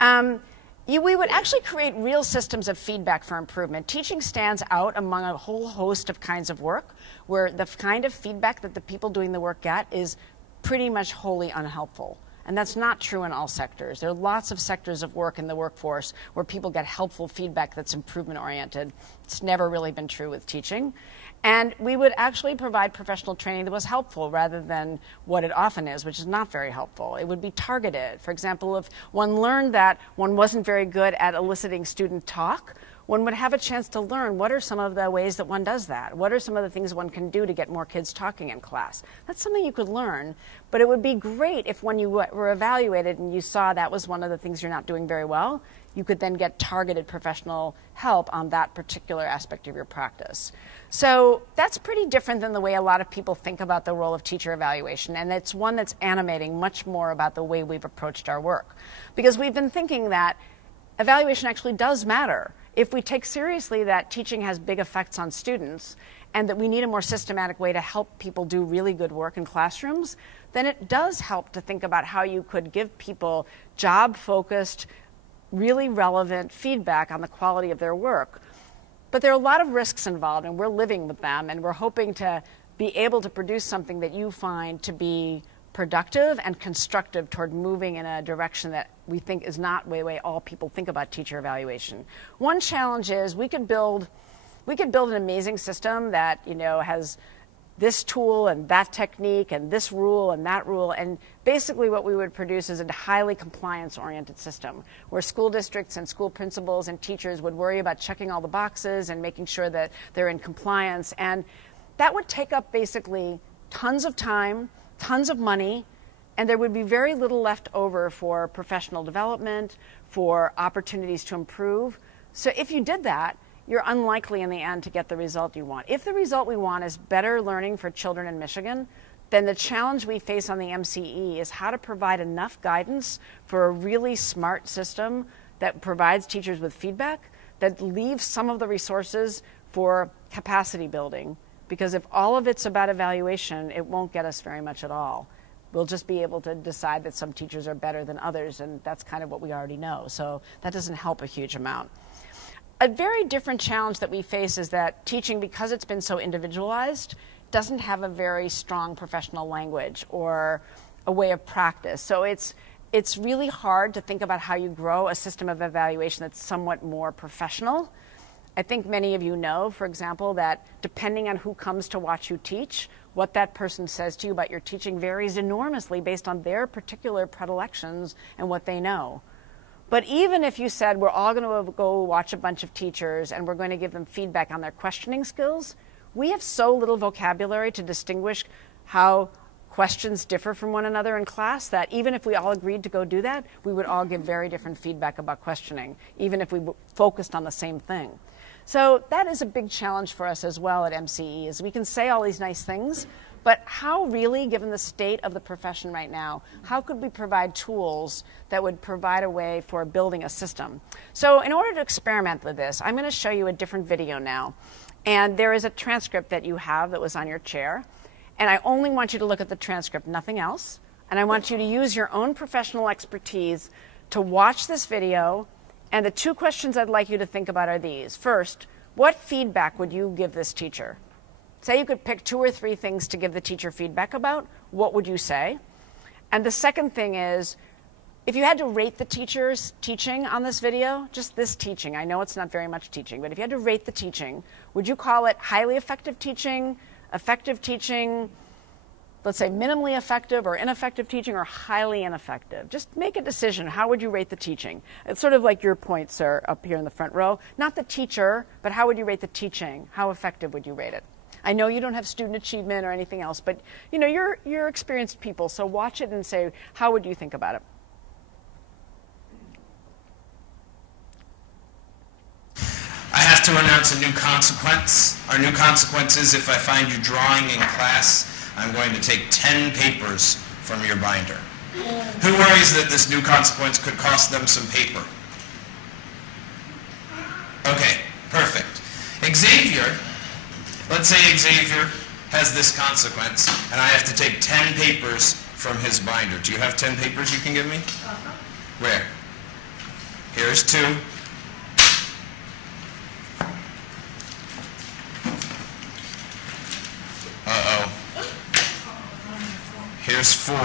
We would actually create real systems of feedback for improvement. Teaching stands out among a whole host of kinds of work where the kind of feedback that the people doing the work get is pretty much wholly unhelpful. And that's not true in all sectors. There are lots of sectors of work in the workforce where people get helpful feedback that's improvement-oriented. It's never really been true with teaching. And we would actually provide professional training that was helpful rather than what it often is, which is not very helpful. It would be targeted. For example, if one learned that one wasn't very good at eliciting student talk, one would have a chance to learn what are some of the ways that one does that. What are some of the things one can do to get more kids talking in class? That's something you could learn, but it would be great if when you were evaluated and you saw that was one of the things you're not doing very well, you could then get targeted professional help on that particular aspect of your practice. So that's pretty different than the way a lot of people think about the role of teacher evaluation, and it's one that's animating much more about the way we've approached our work. Because we've been thinking that evaluation actually does matter. If we take seriously that teaching has big effects on students and that we need a more systematic way to help people do really good work in classrooms, then it does help to think about how you could give people job-focused, really relevant feedback on the quality of their work. But there are a lot of risks involved, and we're living with them, and we're hoping to be able to produce something that you find to be productive and constructive toward moving in a direction that we think is not the way all people think about teacher evaluation. One challenge is we could build an amazing system that, you know, has this tool and that technique and this rule and that rule, and basically what we would produce is a highly compliance-oriented system where school districts and school principals and teachers would worry about checking all the boxes and making sure that they're in compliance, and that would take up basically tons of time, tons of money, and there would be very little left over for professional development, for opportunities to improve. So if you did that, you're unlikely in the end to get the result you want. If the result we want is better learning for children in Michigan, then the challenge we face on the MCE is how to provide enough guidance for a really smart system that provides teachers with feedback, that leaves some of the resources for capacity building. Because if all of it's about evaluation, it won't get us very much at all. We'll just be able to decide that some teachers are better than others, and that's kind of what we already know. So that doesn't help a huge amount. A very different challenge that we face is that teaching, because it's been so individualized, doesn't have a very strong professional language or a way of practice. So it's really hard to think about how you grow a system of evaluation that's somewhat more professional. I think many of you know, for example, that depending on who comes to watch you teach, what that person says to you about your teaching varies enormously based on their particular predilections and what they know. But even if you said we're all going to go watch a bunch of teachers and we're going to give them feedback on their questioning skills, we have so little vocabulary to distinguish how questions differ from one another in class that even if we all agreed to go do that, we would all give very different feedback about questioning, even if we focused on the same thing. So that is a big challenge for us as well at MCE, is we can say all these nice things, but how really, given the state of the profession right now, how could we provide tools that would provide a way for building a system? So in order to experiment with this, I'm going to show you a different video now. And there is a transcript that you have that was on your chair. And I only want you to look at the transcript, nothing else. And I want you to use your own professional expertise to watch this video. And the two questions I'd like you to think about are these. First, what feedback would you give this teacher? Say you could pick 2 or 3 things to give the teacher feedback about. What would you say? And the second thing is, if you had to rate the teacher's teaching on this video, just this teaching, I know it's not very much teaching, but if you had to rate the teaching, would you call it highly effective teaching, let's say minimally effective or ineffective teaching, or highly ineffective? Just make a decision. How would you rate the teaching? It's sort of like your point, sir, up here in the front row. Not the teacher, but how would you rate the teaching? How effective would you rate it? I know you don't have student achievement or anything else, but you know, you're experienced people, so watch it and say, how would you think about it? I have to announce a new consequence. Our new consequence is if I find you drawing in class, I'm going to take 10 papers from your binder. Who worries that this new consequence could cost them some paper? Okay, perfect. Xavier, let's say Xavier has this consequence, and I have to take 10 papers from his binder. Do you have 10 papers you can give me? Where? Here's 2. Uh-oh. Here's 4.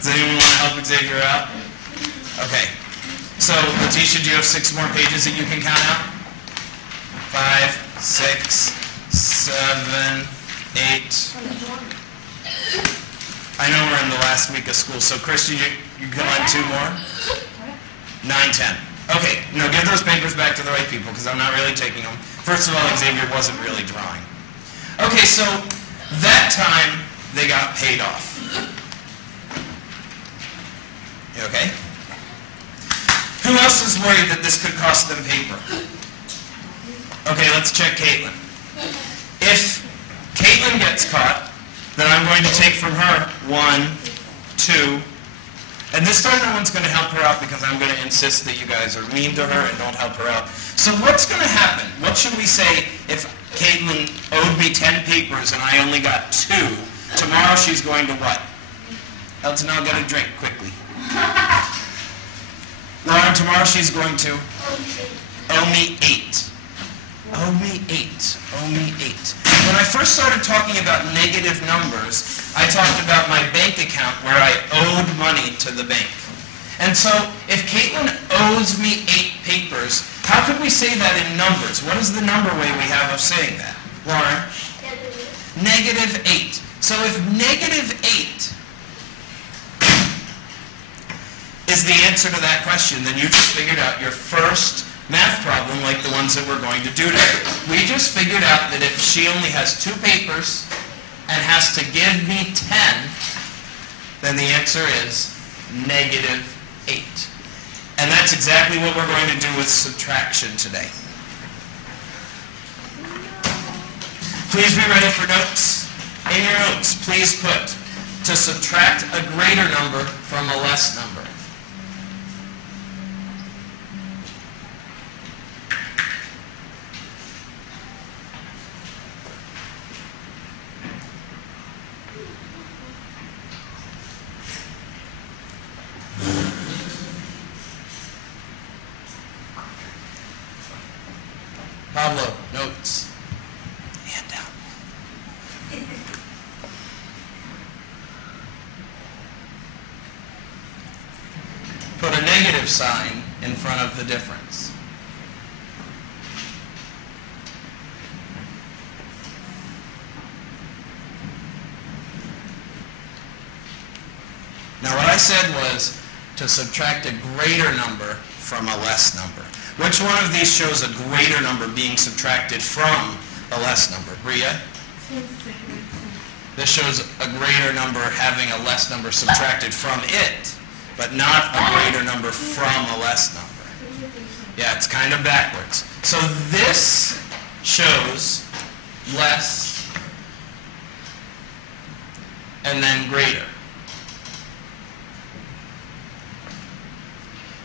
Does anyone want to help Xavier out? Okay. So, Letitia, do you have 6 more pages that you can count out? 5, 6, 7, 8. I know we're in the last week of school, so Christian, you can lend 2 more? 9, 10. Okay, no, give those papers back to the right people because I'm not really taking them. First of all, Xavier wasn't really drawing. Okay, so that time they got paid off. You okay? Who else is worried that this could cost them paper? Okay, let's check Caitlin. If Caitlin gets caught, then I'm going to take from her 1, 2, and this time no one's going to help her out because I'm going to insist that you guys are mean to her and don't help her out. So what's going to happen? What should we say if Caitlin owed me 10 papers and I only got 2? Tomorrow she's going to what? Elton, I'll get a drink quickly. Lauren, tomorrow she's going to owe me 8. Owe me 8. Owe me 8. When I first started talking about negative numbers, I talked about my bank account where I owed money to the bank. And so if Caitlin owes me 8 papers, how could we say that in numbers? What is the number way we have of saying that? Lauren? Negative 8. So if negative 8 is the answer to that question, then you just figured out your first math problem like the ones that we're going to do today. We just figured out that if she only has 2 papers and has to give me 10, then the answer is negative 8. And that's exactly what we're going to do with subtraction today. Please be ready for notes. In your notes, please put to subtract a greater number from a less number. Pablo, notes. Hand down. Put a negative sign in front of the difference. Now what I said was to subtract a greater number from a less number. Which one of these shows a greater number being subtracted from a less number? Bria? This shows a greater number having a less number subtracted from it, but not a greater number from a less number. Yeah, it's kind of backwards. So this shows less and then greater.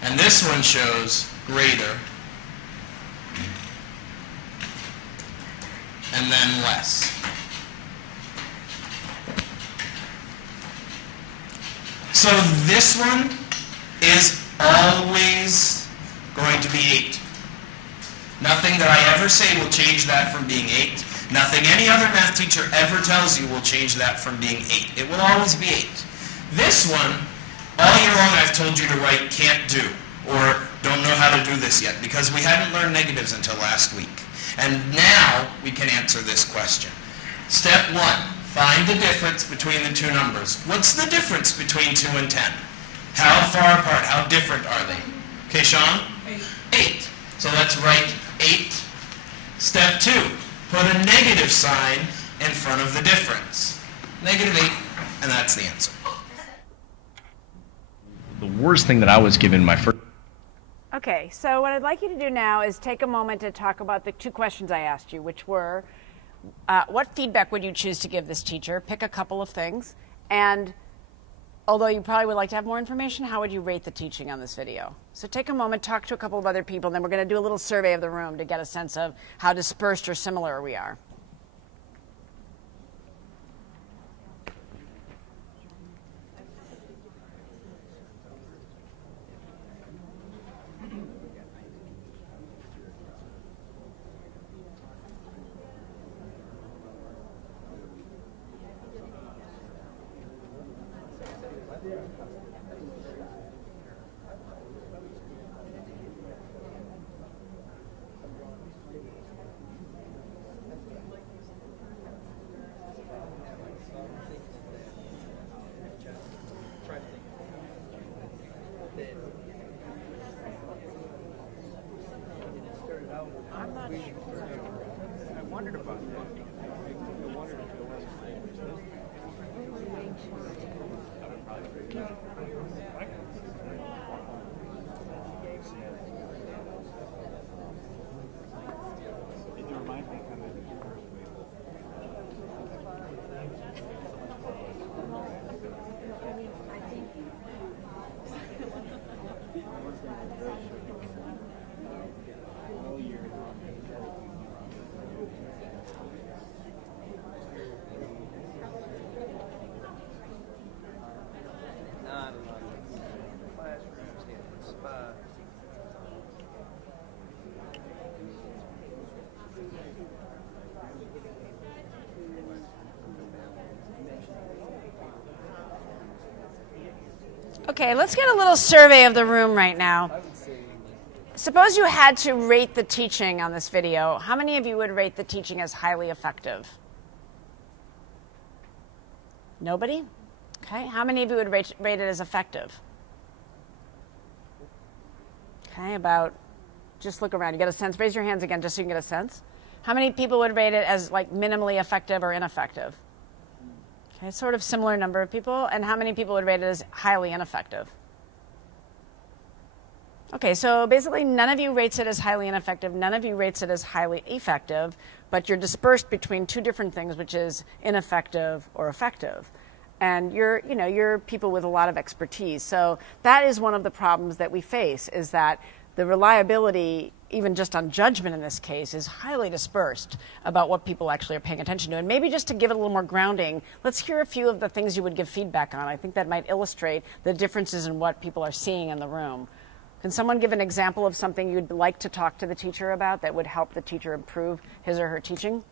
And this one shows greater and then less. So this one is always going to be 8. Nothing that I ever say will change that from being 8. Nothing any other math teacher ever tells you will change that from being 8. It will always be 8. This one, all year long I've told you to write can't do, or don't know how to do this yet, because we hadn't learned negatives until last week. And now we can answer this question. Step 1, find the difference between the 2 numbers. What's the difference between 2 and 10? How far apart, how different are they? Okay, Sean? 8. So let's write 8. Step 2, put a negative sign in front of the difference. Negative 8, and that's the answer. The worst thing that I was given my first... Okay, so what I'd like you to do now is take a moment to talk about the 2 questions I asked you, which were, what feedback would you choose to give this teacher? Pick a couple of things. And although you probably would like to have more information, how would you rate the teaching on this video? So take a moment, talk to a couple of other people, and then we're going to do a little survey of the room to get a sense of how dispersed or similar we are. I'm not sure. I wondered about that. I wondered if it was Okay, let's get a little survey of the room right now. Suppose you had to rate the teaching on this video. How many of you would rate the teaching as highly effective? Nobody? Okay, how many of you would rate it as effective? Okay, about, just look around. You get a sense? Raise your hands again just so you can get a sense. How many people would rate it as like minimally effective or ineffective? Okay, sort of similar number of people. And how many people would rate it as highly ineffective? Okay, so basically none of you rates it as highly ineffective, none of you rates it as highly effective, but you're dispersed between two different things, which is ineffective or effective. And you're people with a lot of expertise. So that is one of the problems that we face, is that the reliability, even just on judgment in this case, is highly dispersed about what people actually are paying attention to. And maybe just to give it a little more grounding, let's hear a few of the things you would give feedback on. I think that might illustrate the differences in what people are seeing in the room. Can someone give an example of something you'd like to talk to the teacher about that would help the teacher improve his or her teaching?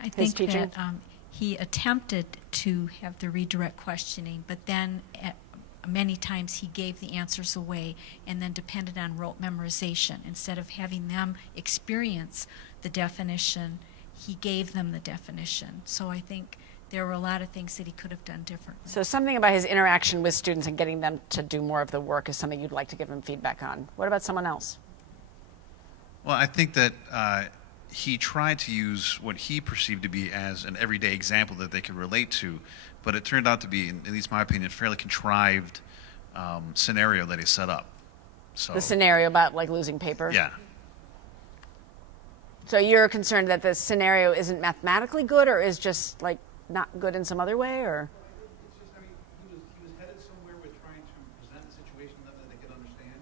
I think that he attempted to have the redirect questioning, but then many times he gave the answers away and then depended on rote memorization. Instead of having them experience the definition, he gave them the definition. So I think there were a lot of things that he could have done differently. So something about his interaction with students and getting them to do more of the work is something you'd like to give him feedback on. What about someone else? Well, I think that he tried to use what he perceived to be as an everyday example that they could relate to, but it turned out to be, at least my opinion, a fairly contrived scenario that he set up. So, the scenario about like losing paper? Yeah. So you're concerned that the scenario isn't mathematically good, or is just like not good in some other way, or? It's just, I mean, he was headed somewhere with trying to present the situation that they could understand,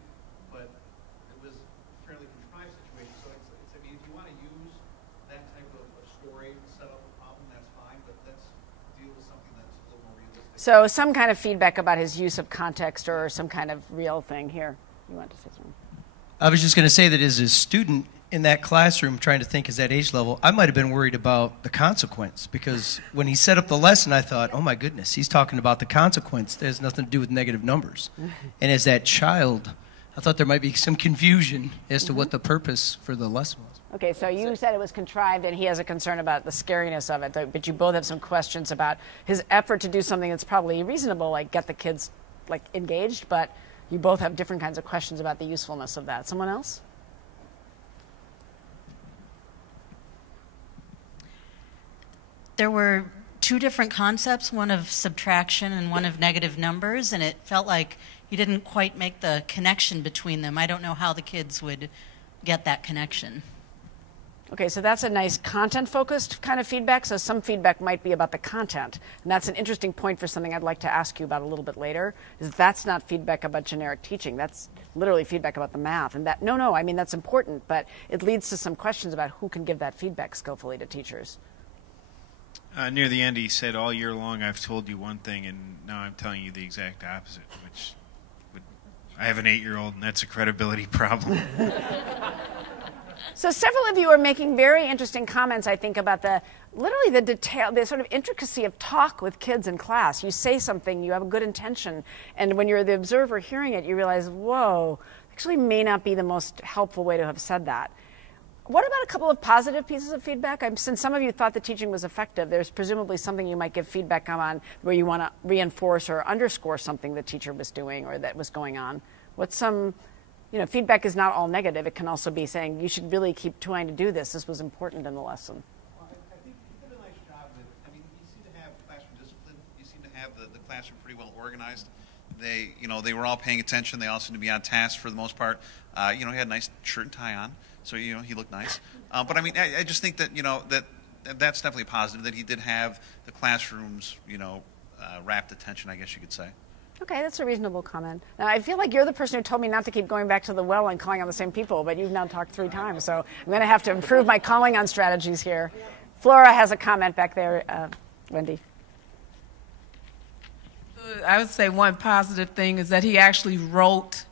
but it was a fairly contrived situation. So it's I mean, if you want to use that type of story to set up a problem, that's fine, but let's deal with something that's a little more realistic. So some kind of feedback about his use of context or some kind of real thing here. You want to say something? I was just going to say that as a student in that classroom trying to think as that age level, I might have been worried about the consequence, because when he set up the lesson, I thought, oh my goodness, he's talking about the consequence. That has nothing to do with negative numbers. And as that child, I thought there might be some confusion as to what the purpose for the lesson was. Okay, so you said it was contrived, and he has a concern about the scariness of it, but you both have some questions about his effort to do something that's probably reasonable, like get the kids like engaged, but you both have different kinds of questions about the usefulness of that. Someone else? There were two different concepts, one of subtraction and one of negative numbers, and it felt like you didn't quite make the connection between them. I don't know how the kids would get that connection. Okay, so that's a nice content-focused kind of feedback. So some feedback might be about the content. And that's an interesting point for something I'd like to ask you about a little bit later, is that's not feedback about generic teaching. That's literally feedback about the math. And that, no, I mean, that's important, but it leads to some questions about who can give that feedback skillfully to teachers. Near the end, he said, all year long I've told you one thing, and now I'm telling you the exact opposite, which I have an 8-year-old, and that's a credibility problem. So several of you are making very interesting comments, I think, about literally the detail, the sort of intricacy of talk with kids in class. You say something, you have a good intention, and when you're the observer hearing it, you realize, whoa, actually may not be the most helpful way to have said that. What about a couple of positive pieces of feedback? Since some of you thought the teaching was effective, there's presumably something you might give feedback on where you want to reinforce or underscore something the teacher was doing or that was going on. What's some you know, feedback is not all negative. It can also be saying, you should really keep trying to do this. This was important in the lesson. Well, I think you did a nice job with, I mean, you seem to have classroom discipline. You seem to have the classroom pretty well organized. They, you know, they were all paying attention. They all seemed to be on task for the most part. You know, he had a nice shirt and tie on, so, you know, he looked nice. But I mean, I just think that, you know, that's definitely positive, that he did have the classroom's, you know, rapt attention, I guess you could say. Okay, that's a reasonable comment. Now, I feel like you're the person who told me not to keep going back to the well and calling on the same people, but you've now talked 3 times, so I'm going to have to improve my calling on strategies here. Flora has a comment back there. Wendy. I would say one positive thing is that he actually wrote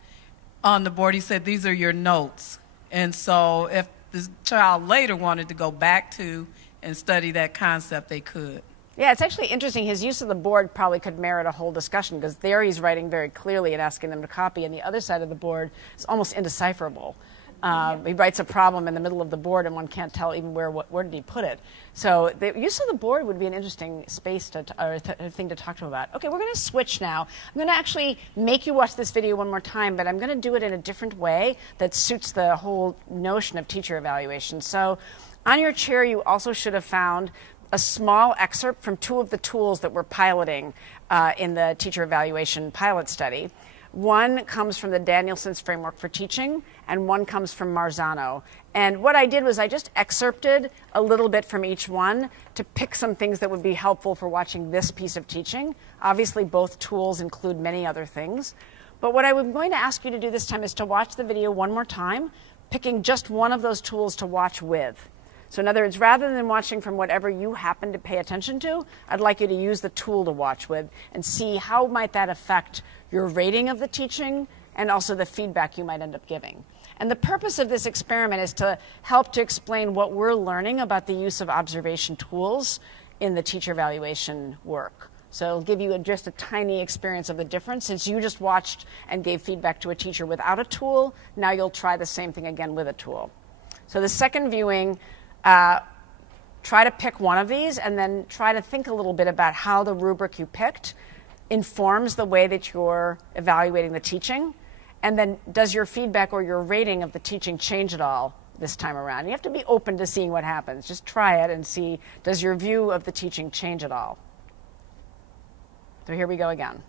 on the board, he said, these are your notes. And so if the child later wanted to go back to and study that concept, they could. Yeah, it's actually interesting. His use of the board probably could merit a whole discussion, because there he's writing very clearly and asking them to copy, and the other side of the board is almost indecipherable. He writes a problem in the middle of the board, and one can't tell even where did he put it. So the use of the board would be an interesting space or thing to talk to him about. Okay, we're going to switch now. I'm going to actually make you watch this video one more time, but I'm going to do it in a different way that suits the whole notion of teacher evaluation. So on your chair, you also should have found a small excerpt from 2 of the tools that we're piloting in the teacher evaluation pilot study. One comes from the Danielson's Framework for Teaching, and one comes from Marzano. And what I did was I just excerpted a little bit from each one to pick some things that would be helpful for watching this piece of teaching. Obviously, both tools include many other things. But what I'm going to ask you to do this time is to watch the video one more time, picking just one of those tools to watch with. So in other words, rather than watching from whatever you happen to pay attention to, I'd like you to use the tool to watch with and see how might that affect your rating of the teaching and also the feedback you might end up giving. And the purpose of this experiment is to help to explain what we're learning about the use of observation tools in the teacher evaluation work. So it'll give you just a tiny experience of the difference. Since you just watched and gave feedback to a teacher without a tool, now you'll try the same thing again with a tool. So the second viewing, try to pick one of these and then try to think a little bit about how the rubric you picked informs the way that you're evaluating the teaching. And then does your feedback or your rating of the teaching change at all this time around? You have to be open to seeing what happens. Just try it and see, does your view of the teaching change at all? So here we go again.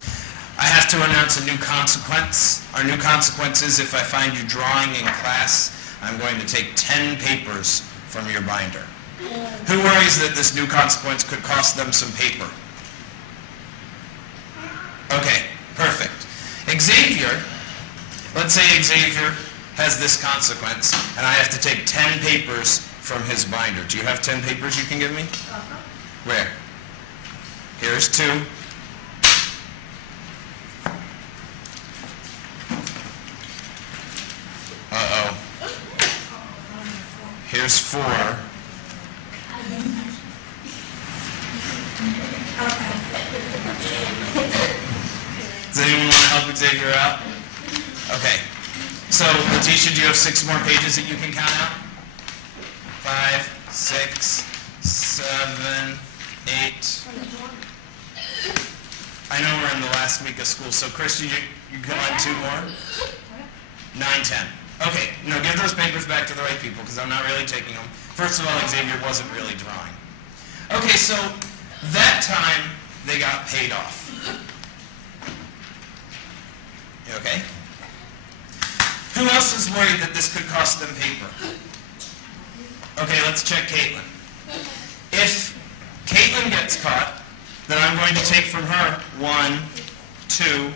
I have to announce a new consequence. Our new consequence is if I find you drawing in class, I'm going to take 10 papers from your binder. Who worries that this new consequence could cost them some paper? Okay, perfect. Xavier, let's say Xavier has this consequence, and I have to take 10 papers from his binder. Do you have 10 papers you can give me? Where? Here's 2. Uh-oh. Here's 4. Does anyone want to help Xavier out? Okay. So, Letitia, do you have 6 more pages that you can count out? 5, 6, 7, 8. I know we're in the last week of school, so Christy, you come on 2 more? 9, 10. Okay, no, give those papers back to the right people, because I'm not really taking them. First of all, Xavier wasn't really drawing. Okay, so that time they got paid off. You okay? Who else is worried that this could cost them paper? Okay, let's check Caitlin. If Caitlin gets caught, then I'm going to take from her 1, 2,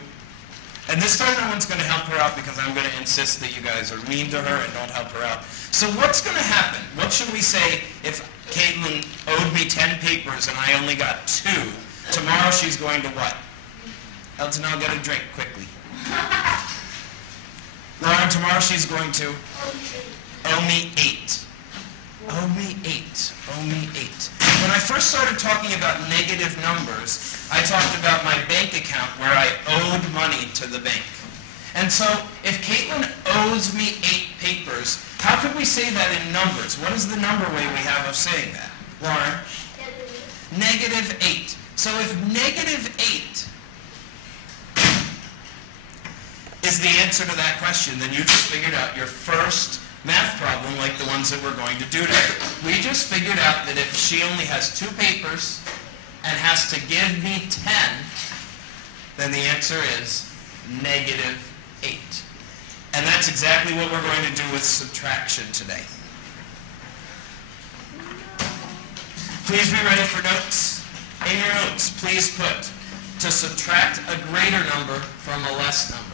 and this time no one's going to help her out because I'm going to insist that you guys are mean to her and don't help her out. So what's going to happen? What should we say if Caitlin owed me 10 papers and I only got 2? Tomorrow she's going to what? Elton, I'll get a drink quickly. Lauren, tomorrow she's going to owe me 8. Owe me 8. Owe me 8. When I first started talking about negative numbers, I talked about my bank account where I owed money to the bank. And so if Caitlin owes me 8 papers, how could we say that in numbers? What is the number way we have of saying that? Lauren? Negative 8. So if negative 8 is the answer to that question, then you just figured out your first math problem like the ones that we're going to do today. We just figured out that if she only has 2 papers and has to give me 10, then the answer is -8. And that's exactly what we're going to do with subtraction today. Please be ready for notes. In your notes, please put, to subtract a greater number from a less number.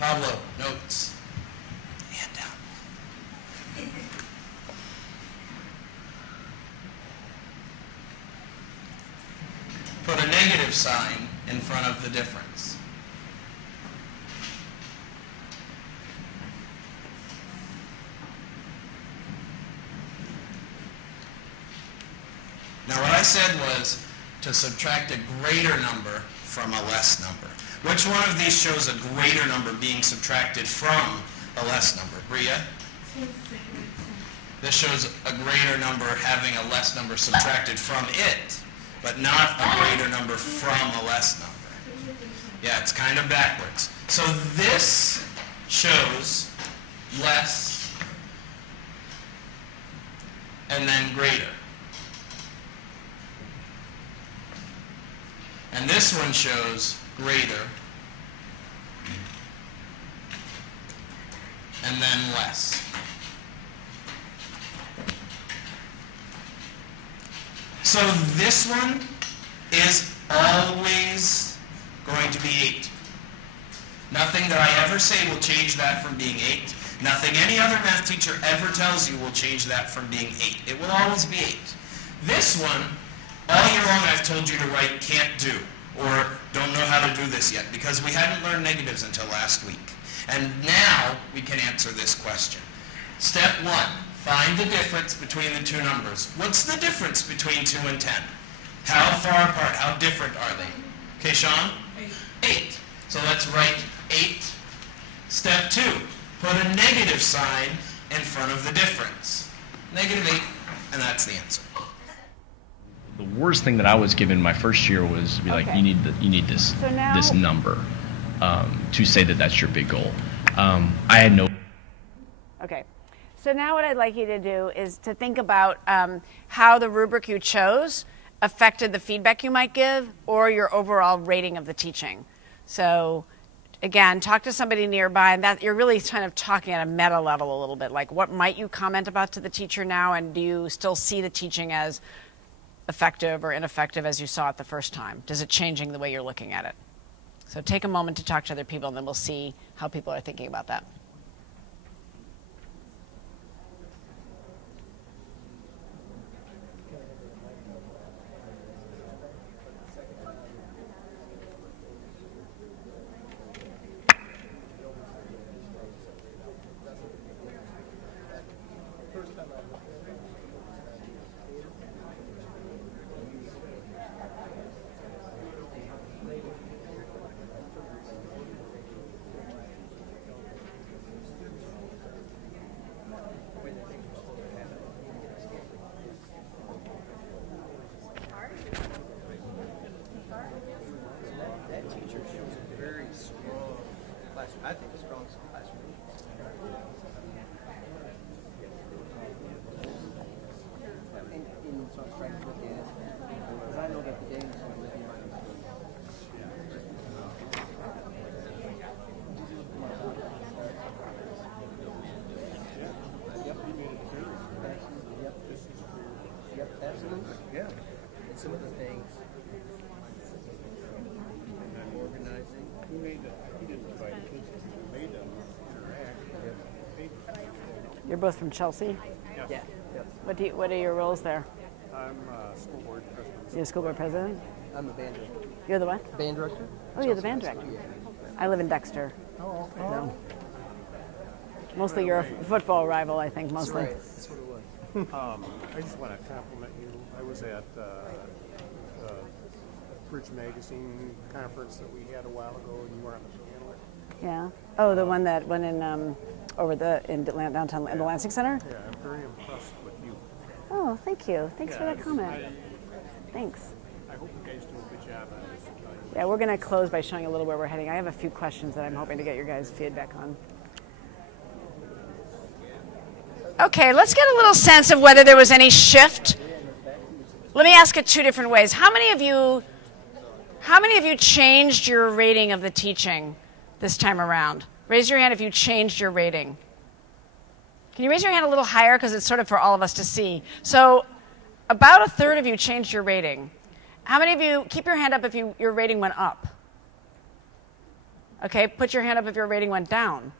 Pablo, notes. Hand down. Put a negative sign in front of the difference. Now what I said was to subtract a greater number from a less number. Which one of these shows a greater number being subtracted from a less number? Bria? This shows a greater number having a less number subtracted from it, but not a greater number from a less number. Yeah, it's kind of backwards. So this shows less and then greater. And this one shows greater and then less. So this one is always going to be 8. Nothing that I ever say will change that from being 8. Nothing any other math teacher ever tells you will change that from being 8. It will always be 8. This one, all year long I've told you to write can't do, or don't know how to do this yet, because we hadn't learned negatives until last week. And now we can answer this question. Step 1, find the difference between the 2 numbers. What's the difference between 2 and 10? How far apart, how different are they? Okay, Sean? 8. So let's write 8. Step 2, put a negative sign in front of the difference. -8, and that's the answer. The worst thing that I was given my first year was to be like, you need this So now- this number to say that that's your big goal. I had no. Okay. So now what I'd like you to do is to think about how the rubric you chose affected the feedback you might give or your overall rating of the teaching. So again, talk to somebody nearby, and that you're really kind of talking at a meta level a little bit, like what might you comment about to the teacher now, and do you still see the teaching as effective or ineffective as you saw it the first time? Does it changing the way you're looking at it? So take a moment to talk to other people, and then we'll see how people are thinking about that. I think the strongest classroom. So I'm trying to look at it, because I know that the games are going to be mine. Yep, absolutely. Yeah. And some of the things. Organizing. He didn't invite kids. He made them interact. You're both from Chelsea? Yes. Yeah. Yep. What are your roles there? I'm school board president. You're school board president? I'm the band director. You're the what? Band director? Oh, you're the band director. I live in Dexter. Oh, okay. So, mostly you're a football rival, I think, mostly. That's right. That's what it was. I just want to compliment you. I was at Bridge Magazine conference that we had a while ago, and you were on the panel. Yeah. Oh, the one that went in in downtown in the Lansing Center. Yeah, I'm very impressed with you. Oh, thank you. Thanks for that comment. Thanks. I hope you guys do a good job on this. Yeah, we're going to close by showing a little where we're heading. I have a few questions that I'm hoping to get your guys' feedback on. Okay, let's get a little sense of whether there was any shift. Let me ask it two different ways. How many of you changed your rating of the teaching this time around? Raise your hand if you changed your rating. Can you raise your hand a little higher, because it's sort of for all of us to see. So about a third of you changed your rating. How many of you, keep your hand up if your rating went up? Okay, put your hand up if your rating went down.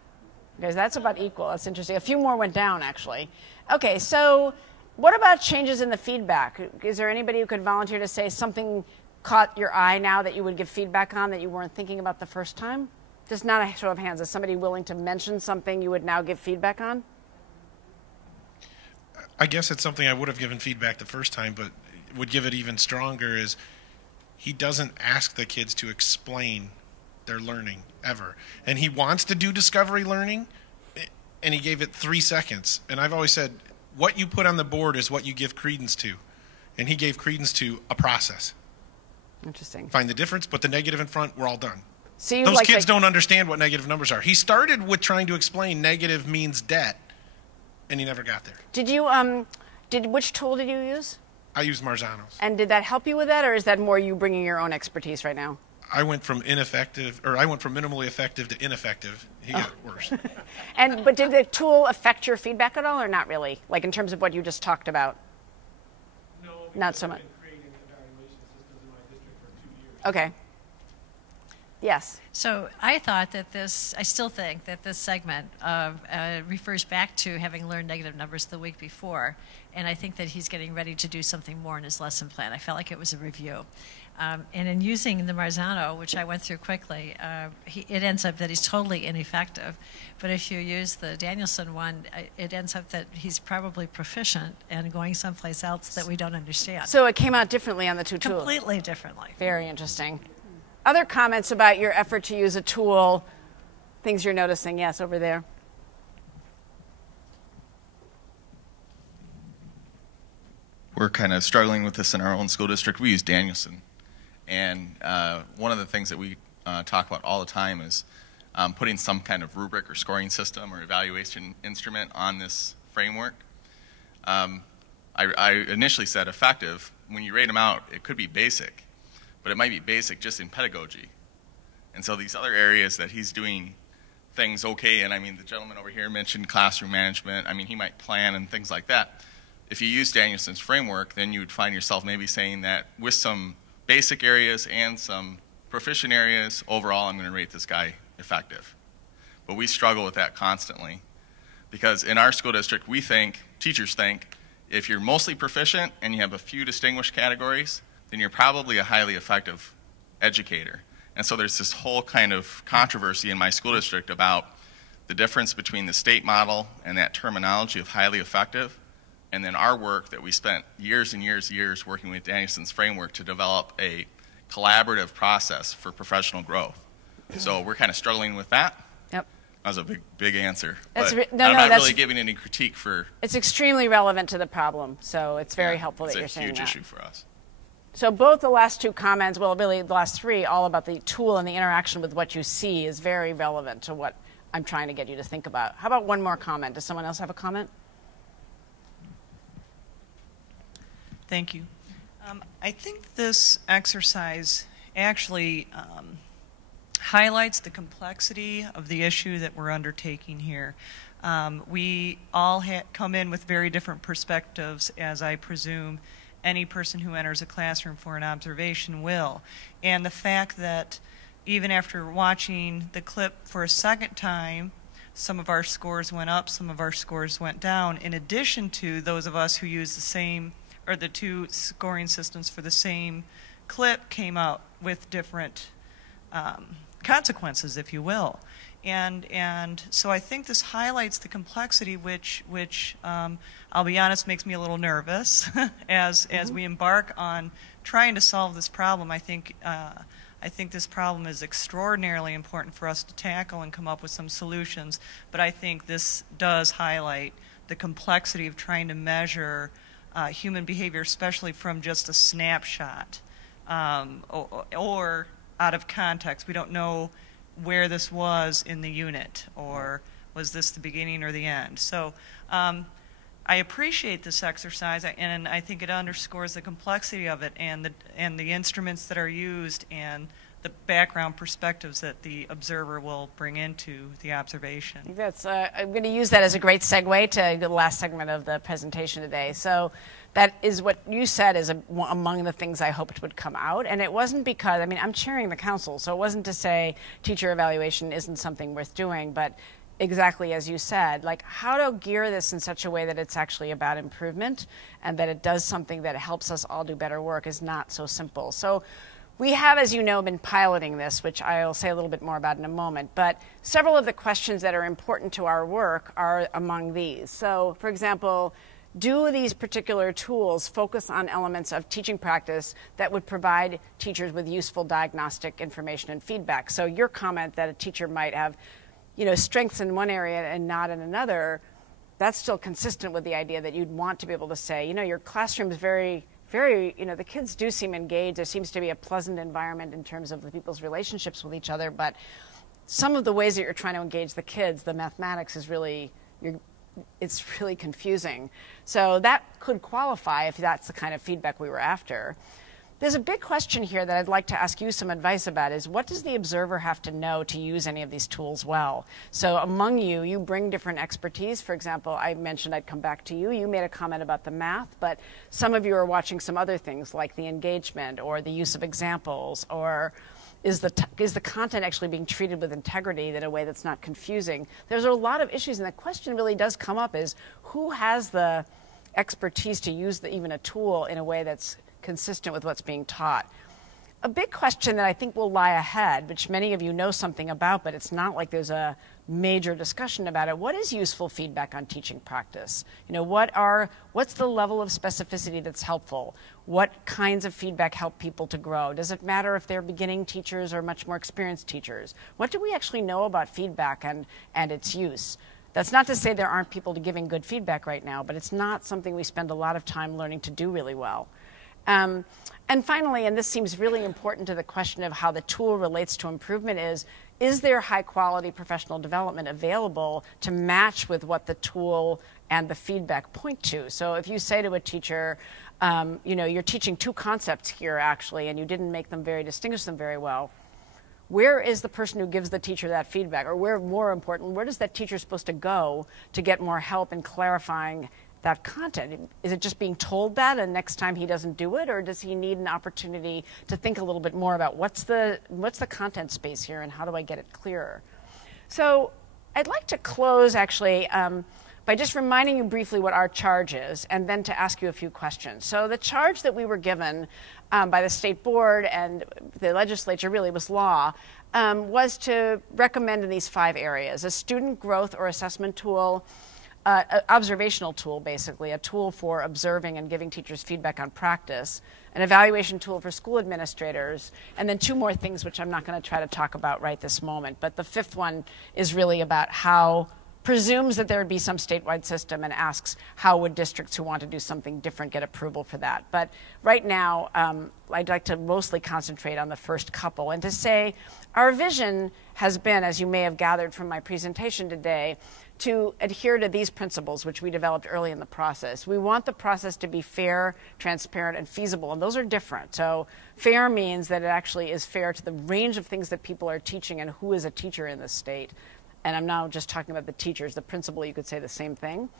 Okay, that's about equal. That's interesting. A few more went down, actually. Okay, so what about changes in the feedback? Is there anybody who could volunteer to say something caught your eye now that you would give feedback on that you weren't thinking about the first time? Just not a show of hands. Is somebody willing to mention something you would now give feedback on? I guess it's something I would have given feedback the first time, but would give it even stronger is he doesn't ask the kids to explain their learning ever. And he wants to do discovery learning, and he gave it 3 seconds. And I've always said, what you put on the board is what you give credence to. And he gave credence to a process. Interesting. Find the difference, put the negative in front, we're all done. So those kids don't understand what negative numbers are. He started with trying to explain negative means debt, and he never got there. Which tool did you use? I used Marzano's. And did that help you with that, or is that more you bringing your own expertise right now? I went from minimally effective to ineffective. He got worse. But did the tool affect your feedback at all, or not really? Like in terms of what you just talked about? No. Not so much. I've been creating evaluation systems in my district for 2 years. Okay. Yes. So I still think that this segment refers back to having learned negative numbers the week before, and I think that he's getting ready to do something more in his lesson plan. I felt like it was a review. And in using the Marzano, which I went through quickly, it ends up that he's totally ineffective. But if you use the Danielson one, it ends up that he's probably proficient and going someplace else that we don't understand. So it came out differently on the two tools? Completely differently. Very interesting. Other comments about your effort to use a tool, things you're noticing? Yes, over there. We're kind of struggling with this in our own school district. We use Danielson. And one of the things that we talk about all the time is putting some kind of rubric or scoring system or evaluation instrument on this framework. I initially said effective. When you rate them out, it could be basic, but it might be basic just in pedagogy. And so these other areas that he's doing things okay, and I mean the gentleman over here mentioned classroom management. I mean he might plan and things like that. If you use Danielson's framework, then you would find yourself maybe saying that with some basic areas and some proficient areas, overall I'm going to rate this guy effective. But we struggle with that constantly because in our school district we think, teachers think, if you're mostly proficient and you have a few distinguished categories, then you're probably a highly effective educator. And so there's this whole kind of controversy in my school district about the difference between the state model and that terminology of highly effective, and then our work that we spent years and years and years working with Danielson's framework to develop a collaborative process for professional growth. So we're kind of struggling with that. Yep. That was a big answer. That's but I'm not really giving any critique for... It's extremely relevant to the problem, so it's very helpful that you're saying that. It's a huge issue for us. So both the last two comments, well, really the last three, all about the tool and the interaction with what you see is very relevant to what I'm trying to get you to think about. How about one more comment? Does someone else have a comment? Thank you. I think this exercise actually highlights the complexity of the issue that we're undertaking here. We all come in with very different perspectives, as I presume any person who enters a classroom for an observation will. And the fact that even after watching the clip for a second time, some of our scores went up, some of our scores went down, in addition to those of us who use the same or the two scoring systems for the same clip came out with different consequences, if you will. And so I think this highlights the complexity, which I'll be honest, makes me a little nervous as we embark on trying to solve this problem. I think this problem is extraordinarily important for us to tackle and come up with some solutions, but I think this does highlight the complexity of trying to measure human behavior, especially from just a snapshot or out of context. We don't know where this was in the unit, or was this the beginning or the end. So I appreciate this exercise, and I think it underscores the complexity of it and the instruments that are used and the background perspectives that the observer will bring into the observation. I think that's, I'm going to use that as a great segue to the last segment of the presentation today. So that is what you said is among the things I hoped would come out. And it wasn't because, I mean, I'm chairing the council, so it wasn't to say teacher evaluation isn't something worth doing, but exactly as you said, like how to gear this in such a way that it's actually about improvement and that it does something that helps us all do better work is not so simple. So we have, as you know, been piloting this, which I'll say a little bit more about in a moment, but several of the questions that are important to our work are among these. So, for example, do these particular tools focus on elements of teaching practice that would provide teachers with useful diagnostic information and feedback? So your comment that a teacher might have, you know, strengths in one area and not in another, that's still consistent with the idea that you'd want to be able to say, you know, your classroom is very, you know, the kids do seem engaged. There seems to be a pleasant environment in terms of the people's relationships with each other, but some of the ways that you're trying to engage the kids, the mathematics is really, it's really confusing. So that could qualify if that's the kind of feedback we were after. There's a big question here that I'd like to ask you some advice about is what does the observer have to know to use any of these tools well? So among you, you bring different expertise. For example, I mentioned I'd come back to you. You made a comment about the math, but some of you are watching some other things like the engagement or the use of examples, or is the content actually being treated with integrity in a way that's not confusing? There's a lot of issues, and the question really does come up is who has the expertise to use even a tool in a way that's consistent with what's being taught? A big question that I think will lie ahead, which many of you know something about, but it's not like there's a major discussion about it. What is useful feedback on teaching practice? You know, what's the level of specificity that's helpful? What kinds of feedback help people to grow? Does it matter if they're beginning teachers or much more experienced teachers? What do we actually know about feedback and its use? That's not to say there aren't people giving good feedback right now, but it's not something we spend a lot of time learning to do really well. And finally, and this seems really important to the question of how the tool relates to improvement, is there high quality professional development available to match with what the tool and the feedback point to? So if you say to a teacher, you know, you're teaching two concepts here actually, and you didn't distinguish them very well, where is the person who gives the teacher that feedback? Or more important, where does that teacher supposed to go to get more help in clarifying that content? Is it just being told that and next time he doesn't do it, or does he need an opportunity to think a little bit more about what's the content space here and how do I get it clearer? So I'd like to close actually by just reminding you briefly what our charge is and then to ask you a few questions. So the charge that we were given by the state board and the legislature, really was law, was to recommend in these 5 areas: a student growth or assessment tool, observational tool, basically, a tool for observing and giving teachers feedback on practice, an evaluation tool for school administrators, and then 2 more things which I'm not going to try to talk about right this moment. But the 5th one is really about how presumes that there would be some statewide system and asks how would districts who want to do something different get approval for that. But right now, I'd like to mostly concentrate on the first couple and to say our vision has been, as you may have gathered from my presentation today, to adhere to these principles, which we developed early in the process. We want the process to be fair, transparent, and feasible, and those are different. So fair means that it actually is fair to the range of things that people are teaching and who is a teacher in this state. And I'm now just talking about the teachers. The principal, you could say the same thing.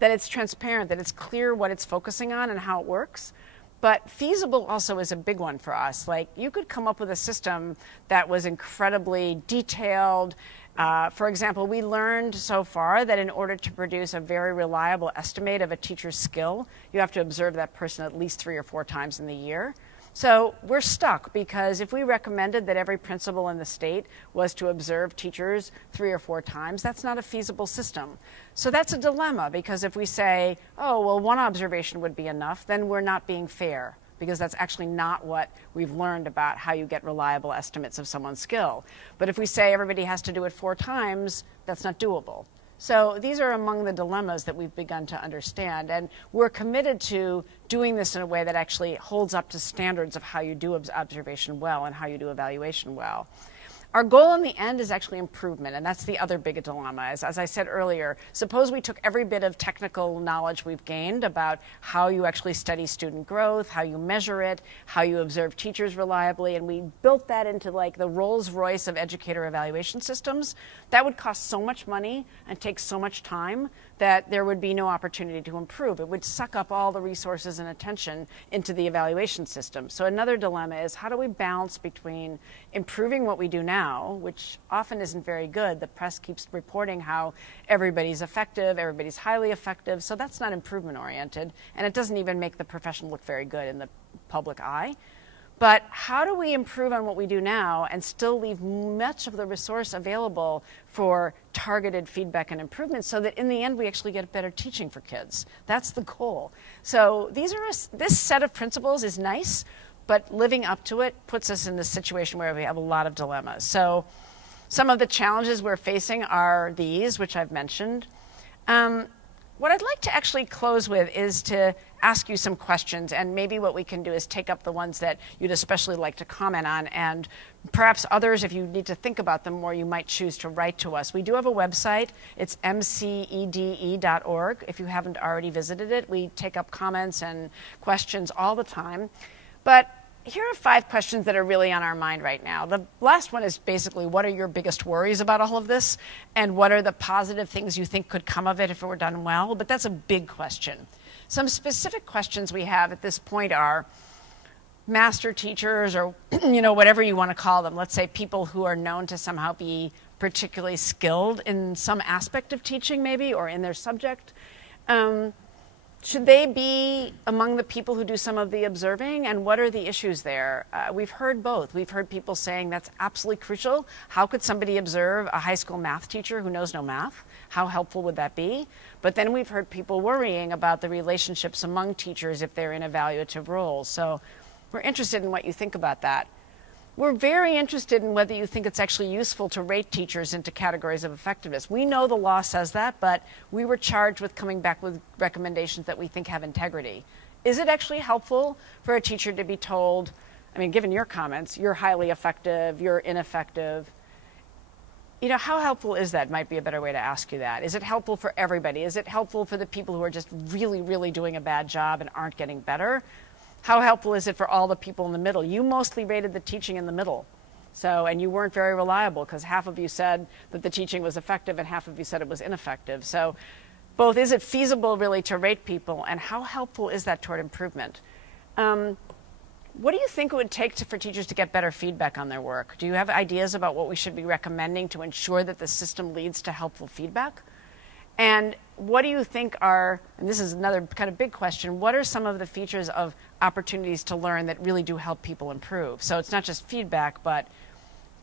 That it's transparent, that it's clear what it's focusing on and how it works. But feasible also is a big one for us. Like, you could come up with a system that was incredibly detailed. For example, we learned so far that in order to produce a very reliable estimate of a teacher's skill, you have to observe that person at least 3 or 4 times in the year. So we're stuck, because if we recommended that every principal in the state was to observe teachers 3 or 4 times, that's not a feasible system. So that's a dilemma, because if we say, oh, well, 1 observation would be enough, then we're not being fair. because that's actually not what we've learned about how you get reliable estimates of someone's skill. But if we say everybody has to do it 4 times, that's not doable. So these are among the dilemmas that we've begun to understand, and we're committed to doing this in a way that actually holds up to standards of how you do observation well and how you do evaluation well. Our goal in the end is actually improvement, and that's the other big dilemma. As I said earlier, suppose we took every bit of technical knowledge we've gained about how you actually study student growth, how you measure it, how you observe teachers reliably, and we built that into like the Rolls-Royce of educator evaluation systems. That would cost so much money and take so much time that there would be no opportunity to improve. It would suck up all the resources and attention into the evaluation system. So another dilemma is, how do we balance between improving what we do now, which often isn't very good. The press keeps reporting how everybody's effective, everybody's highly effective, so that's not improvement oriented, and it doesn't even make the profession look very good in the public eye. But how do we improve on what we do now and still leave much of the resource available for targeted feedback and improvement so that in the end we actually get better teaching for kids? That's the goal. So this set of principles is nice, but living up to it puts us in this situation where we have a lot of dilemmas. So some of the challenges we're facing are these, which I've mentioned. What I'd like to actually close with is to ask you some questions, and maybe what we can do is take up the ones that you'd especially like to comment on, and perhaps others, if you need to think about them more, you might choose to write to us. We do have a website. It's mcede.org. If you haven't already visited it, we take up comments and questions all the time. But here are 5 questions that are really on our mind right now. The last one is basically, what are your biggest worries about all of this? And what are the positive things you think could come of it if it were done well? But that's a big question. Some specific questions we have at this point are master teachers, or whatever you want to call them. Let's say people who are known to somehow be particularly skilled in some aspect of teaching maybe, or in their subject. Should they be among the people who do some of the observing, and what are the issues there? We've heard both. We've heard people saying that's absolutely crucial. How could somebody observe a high school math teacher who knows no math? How helpful would that be? But then we've heard people worrying about the relationships among teachers if they're in evaluative roles. So we're interested in what you think about that. We're very interested in whether you think it's actually useful to rate teachers into categories of effectiveness. We know the law says that, but we were charged with coming back with recommendations that we think have integrity. Is it actually helpful for a teacher to be told, I mean, given your comments, you're highly effective, you're ineffective? How helpful is that? Might be a better way to ask you that. Is it helpful for everybody? Is it helpful for the people who are just really, really doing a bad job and aren't getting better? How helpful is it for all the people in the middle? You mostly rated the teaching in the middle. And you weren't very reliable because half of you said that the teaching was effective and half of you said it was ineffective. So both, is it feasible really to rate people, and how helpful is that toward improvement? What do you think it would take for teachers to get better feedback on their work? Do you have ideas about what we should be recommending to ensure that the system leads to helpful feedback? And what do you think are, and this is another kind of big question, what are some of the features of opportunities to learn that really do help people improve? So it's not just feedback, but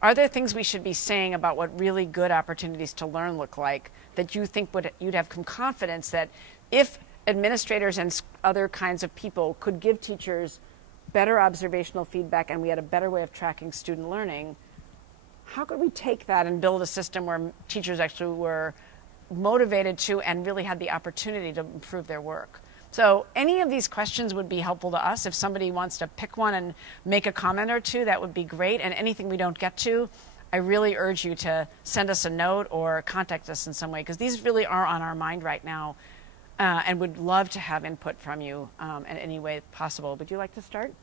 are there things we should be saying about what really good opportunities to learn look like that you think you'd have some confidence that if administrators and other kinds of people could give teachers better observational feedback and we had a better way of tracking student learning, how could we take that and build a system where teachers actually were motivated to and really had the opportunity to improve their work? So any of these questions would be helpful to us. If somebody wants to pick one and make a comment or two, that would be great. And anything we don't get to, I really urge you to send us a note or contact us in some way, because these really are on our mind right now, and would love to have input from you in any way possible. Would you like to start?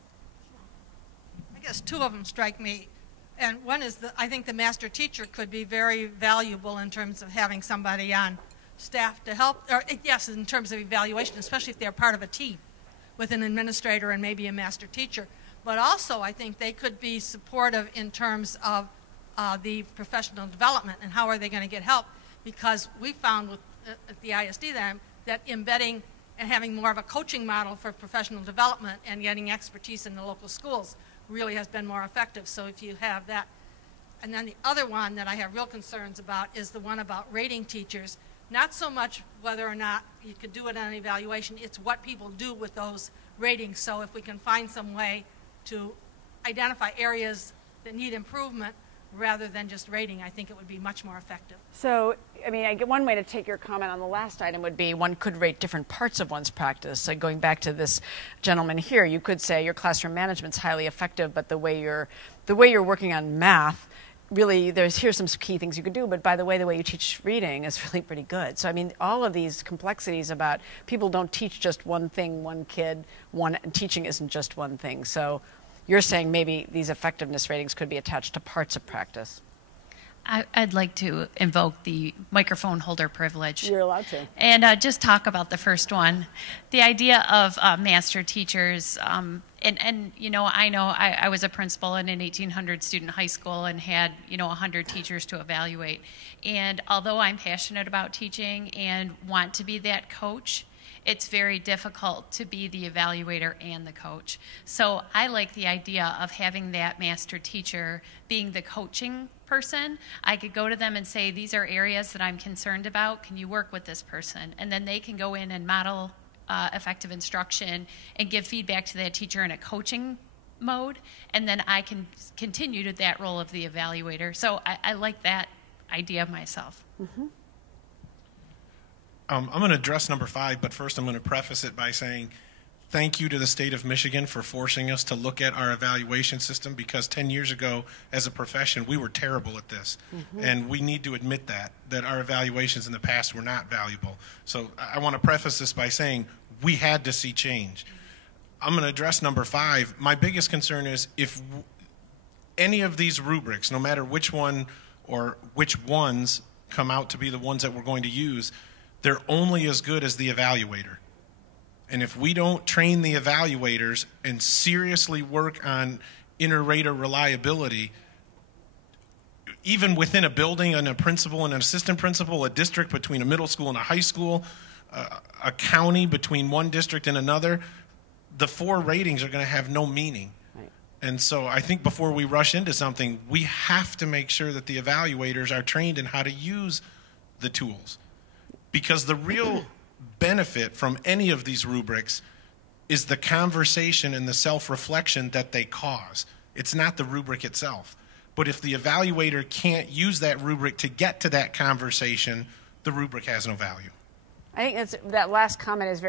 I guess 2 of them strike me. And one is that I think the master teacher could be very valuable in terms of having somebody on staff to help, or yes, in terms of evaluation, especially if they're part of a team with an administrator and maybe a master teacher. But also I think they could be supportive in terms of the professional development and how are they going to get help, because we found with at the ISD that embedding and having more of a coaching model for professional development and getting expertise in the local schools really has been more effective. So if you have that. And then the other one that I have real concerns about is the one about rating teachers. Not so much whether or not you could do it on evaluation, it's what people do with those ratings. So if we can find some way to identify areas that need improvement rather than just rating, I think it would be much more effective. So, I mean, one way to take your comment on the last item would be one could rate different parts of one's practice. So going back to this gentleman here, you could say your classroom management's highly effective, but the way you're working on math, really, here's some key things you could do, but by the way you teach reading is really pretty good. So, I mean, all of these complexities about people don't teach just one thing, one kid, teaching isn't just one thing. So you're saying maybe these effectiveness ratings could be attached to parts of practice. I'd like to invoke the microphone holder privilege. You're allowed to. And just talk about the first one. The idea of master teachers, and you know I was a principal in an 1,800 student high school and had 100 teachers to evaluate. And although I'm passionate about teaching and want to be that coach, it's very difficult to be the evaluator and the coach. So I like the idea of having that master teacher being the coaching person. I could go to them and say, these are areas that I'm concerned about. Can you work with this person? And then they can go in and model effective instruction and give feedback to that teacher in a coaching mode. And then I can continue to that role of the evaluator. So I like that idea myself. Mm-hmm. I'm going to address number 5, but first I'm going to preface it by saying thank you to the state of Michigan for forcing us to look at our evaluation system, because 10 years ago, as a profession, we were terrible at this. Mm-hmm. And we need to admit that our evaluations in the past were not valuable. So I want to preface this by saying we had to see change. I'm going to address number 5. My biggest concern is if any of these rubrics, no matter which one or which ones come out to be the ones that we're going to use, they're only as good as the evaluator. And if we don't train the evaluators and seriously work on inter-rater reliability, even within a building, and a principal and an assistant principal, a district between a middle school and a high school, a county between one district and another, the 4 ratings are going to have no meaning. Right. And so I think before we rush into something, we have to make sure that the evaluators are trained in how to use the tools. Because the real benefit from any of these rubrics is the conversation and the self-reflection that they cause. It's not the rubric itself. But if the evaluator can't use that rubric to get to that conversation, the rubric has no value. I think that last comment is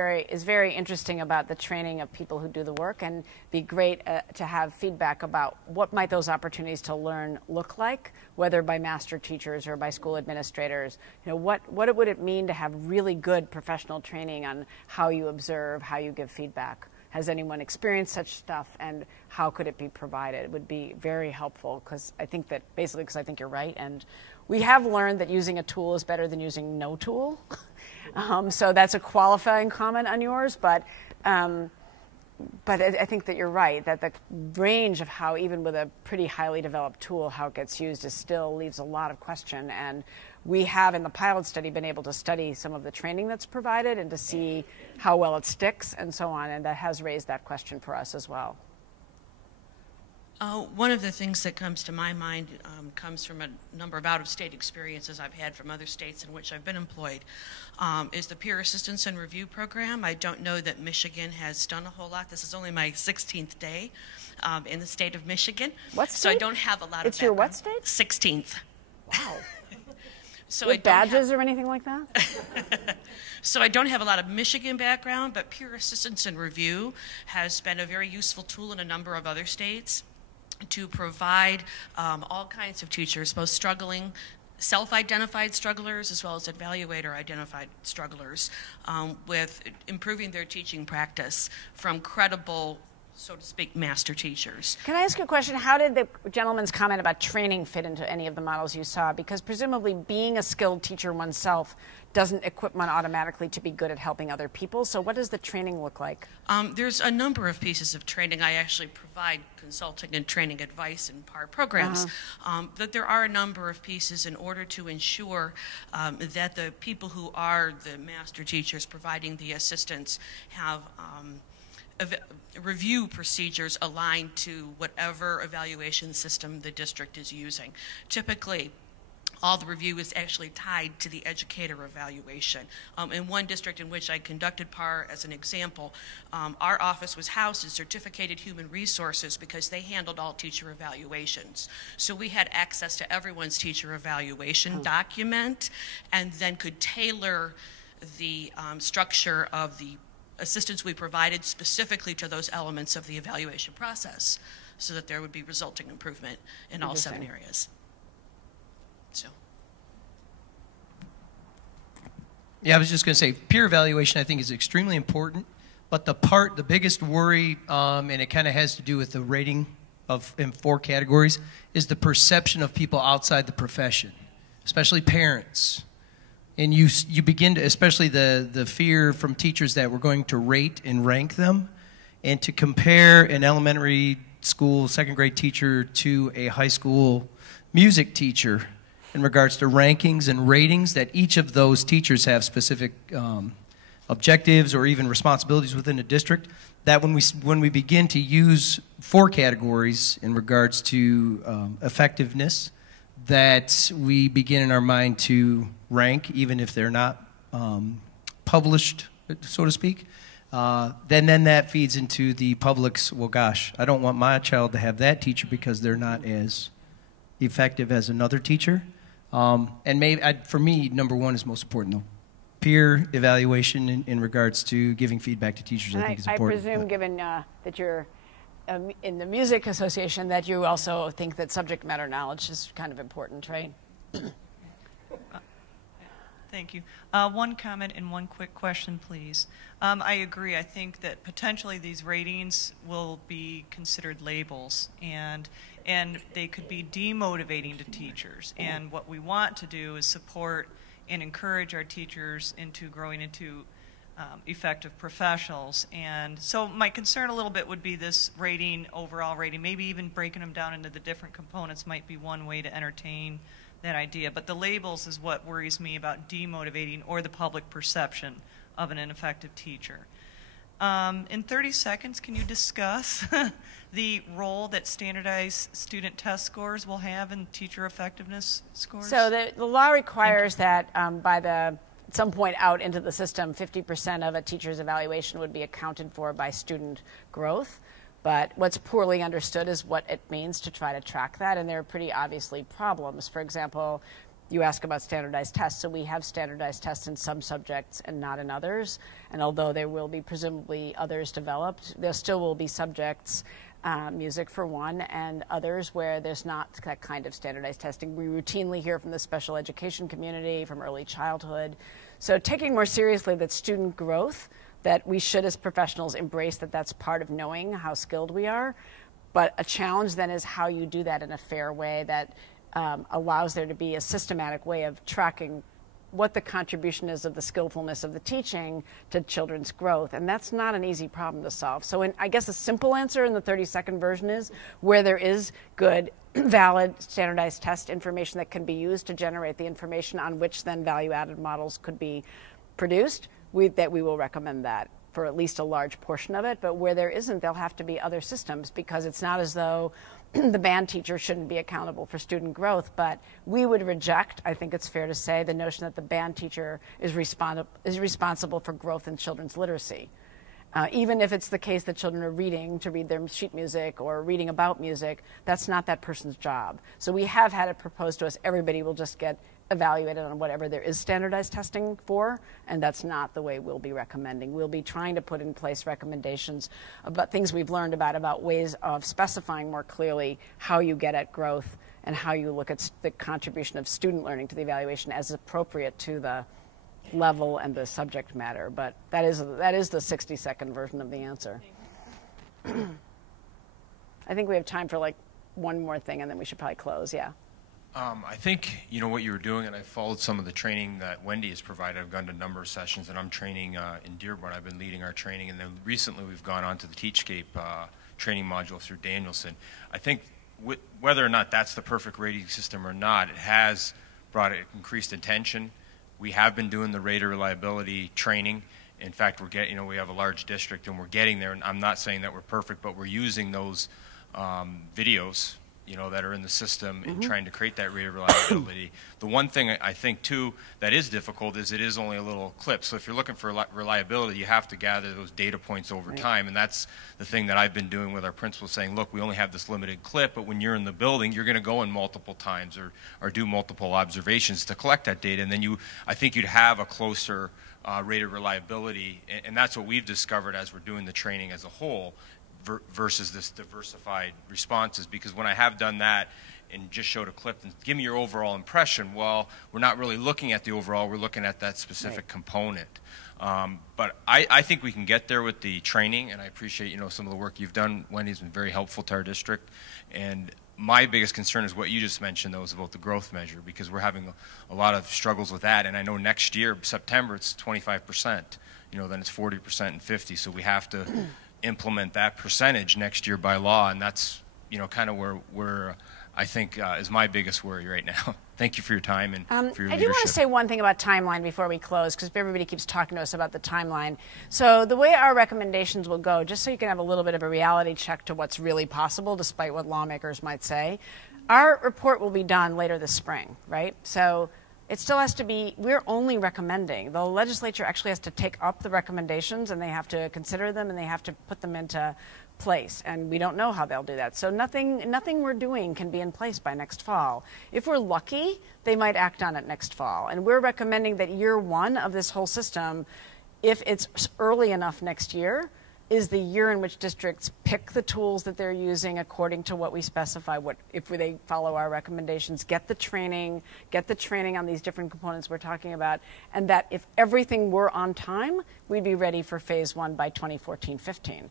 very interesting about the training of people who do the work, and be great to have feedback about what might those opportunities to learn look like, whether by master teachers or by school administrators. What would it mean to have really good professional training on how you observe, how you give feedback? Has anyone experienced such stuff, and how could it be provided? It would be very helpful, because I think you're right, and we have learned that using a tool is better than using no tool. So that's a qualifying comment on yours, but I think that you're right, that the range of how, even with a pretty highly developed tool, how it gets used still leaves a lot of question. And we have, in the pilot study, been able to study some of the training that's provided and to see how well it sticks and so on, and that has raised that question for us as well. One of the things that comes to my mind comes from a number of out-of-state experiences I've had from other states in which I've been employed, is the Peer Assistance and Review Program. I don't know that Michigan has done a whole lot. This is only my 16th day in the state of Michigan. What state? So I don't have a lot of It's your what state? 16th. Wow. So with badges or anything like that? So I don't have a lot of Michigan background, but Peer Assistance and Review has been a very useful tool in a number of other states to provide all kinds of teachers, both struggling, self-identified strugglers as well as evaluator-identified strugglers, with improving their teaching practice from credible, so to speak, master teachers. Can I ask you a question? How did the gentleman's comment about training fit into any of the models you saw? Because presumably being a skilled teacher oneself doesn't equip one automatically to be good at helping other people. So what does the training look like? There's a number of pieces of training. I actually provide consulting and training advice in PAR programs. But there are a number of pieces in order to ensure that the people who are the master teachers providing the assistance have review procedures aligned to whatever evaluation system the district is using. Typically, all the review is actually tied to the educator evaluation. In one district in which I conducted PAR as an example, our office was housed in certificated human resources because they handled all teacher evaluations. So we had access to everyone's teacher evaluation document and then could tailor the structure of the assistance we provided specifically to those elements of the evaluation process so that there would be resulting improvement in all 7 areas. So. Yeah, I was just going to say, peer evaluation I think is extremely important, but the biggest worry, and it kind of has to do with the rating in 4 categories, is the perception of people outside the profession, especially parents. And you begin to, especially the fear from teachers that we're going to rate and rank them, and to compare an elementary school 2nd grade teacher to a high school music teacher in regards to rankings and ratings, that each of those teachers have specific objectives or even responsibilities within a district, that when we begin to use 4 categories in regards to effectiveness, that we begin in our mind to rank, even if they're not published, so to speak, then that feeds into the public's, well, gosh, I don't want my child to have that teacher because they're not as effective as another teacher. And maybe, for me, number 1 is most important, though. Peer evaluation in regards to giving feedback to teachers, I think is important. I presume, given that you're in the Music Association, that you also think that subject matter knowledge is kind of important, right? Thank you. One comment and one quick question, please. I agree. I think that potentially these ratings will be considered labels, and they could be demotivating to teachers. And what we want to do is support and encourage our teachers into growing into effective professionals. And so my concern a little bit would be this rating, overall rating, maybe even breaking them down into the different components might be one way to entertain that idea. But the labels is what worries me about demotivating or the public perception of an ineffective teacher. In 30 seconds, can you discuss the role that standardized student test scores will have in teacher effectiveness scores? So the law requires that at some point out into the system, 50% of a teacher's evaluation would be accounted for by student growth. But what's poorly understood is what it means to try to track that, and there are pretty obviously problems. For example, you ask about standardized tests, so we have standardized tests in some subjects and not in others. And although there will be presumably others developed, there still will be subjects, music for one, and others where there's not that kind of standardized testing. We routinely hear from the special education community, from early childhood. So taking more seriously that student growth, that we should as professionals embrace that that's part of knowing how skilled we are. But a challenge then is how you do that in a fair way that allows there to be a systematic way of tracking what the contribution is of the skillfulness of the teaching to children's growth. And that's not an easy problem to solve. So I guess a simple answer in the 30-second version is where there is good, valid, standardized test information that can be used to generate the information on which then value-added models could be produced, that we will recommend that for at least a large portion of it. But where there isn't, there'll have to be other systems, because it's not as though the band teacher shouldn't be accountable for student growth, but we would reject, I think it's fair to say, the notion that the band teacher is responsible for growth in children's literacy. Even if it's the case that children are reading to read their sheet music or reading about music, that's not that person's job. So we have had it proposed to us, everybody will just get evaluated on whatever there is standardized testing for, and that's not the way we'll be recommending. We'll be trying to put in place recommendations about things we've learned about ways of specifying more clearly how you get at growth and how you look at the contribution of student learning to the evaluation as appropriate to the level and the subject matter. But that is the 60-second version of the answer. I think we have time for like one more thing, and then we should probably close. Yeah. I think, what you were doing, and I followed some of the training that Wendy has provided. I've gone to a number of sessions, and I'm training in Dearborn. I've been leading our training, and then recently we've gone on to the Teachscape training module through Danielson. I think whether or not that's the perfect rating system or not, it has brought increased attention. We have been doing the rater reliability training. In fact, we have a large district, and we're getting there. And I'm not saying that we're perfect, but we're using those videos, that are in the system and trying to create that rate of reliability. The one thing I think, too, that is difficult is it is only a little clip. So if you're looking for reliability, you have to gather those data points over time. And that's the thing that I've been doing with our principals, saying, look, we only have this limited clip, but when you're in the building, you're going to go in multiple times or do multiple observations to collect that data. And then I think you'd have a closer rate of reliability. And that's what we've discovered as we're doing the training as a whole, versus this diversified responses. Because when I have done that and just showed a clip and give me your overall impression, well, we're not really looking at the overall, we're looking at that specific component. But I think we can get there with the training, and I appreciate some of the work you've done. Wendy's been very helpful to our district. And my biggest concern is what you just mentioned, though, is about the growth measure, because we're having a lot of struggles with that. And I know next year, September, it's 25%. Then it's 40% and 50%. So we have to implement that percentage next year by law, and that's kind of where I think is my biggest worry right now. Thank you for your time and for your leadership. I do want to say one thing about timeline before we close, because everybody keeps talking to us about the timeline. So the way our recommendations will go, just so you can have a little bit of a reality check to what's really possible, despite what lawmakers might say, our report will be done later this spring, right? So it still has to be, we're only recommending. The legislature actually has to take up the recommendations, and they have to consider them, and they have to put them into place. And we don't know how they'll do that. So nothing we're doing can be in place by next fall. If we're lucky, they might act on it next fall. And we're recommending that year one of this whole system, if it's early enough next year, is the year in which districts pick the tools that they're using according to what we specify, if they follow our recommendations, get the training on these different components we're talking about, and that if everything were on time, we'd be ready for phase one by 2014-15.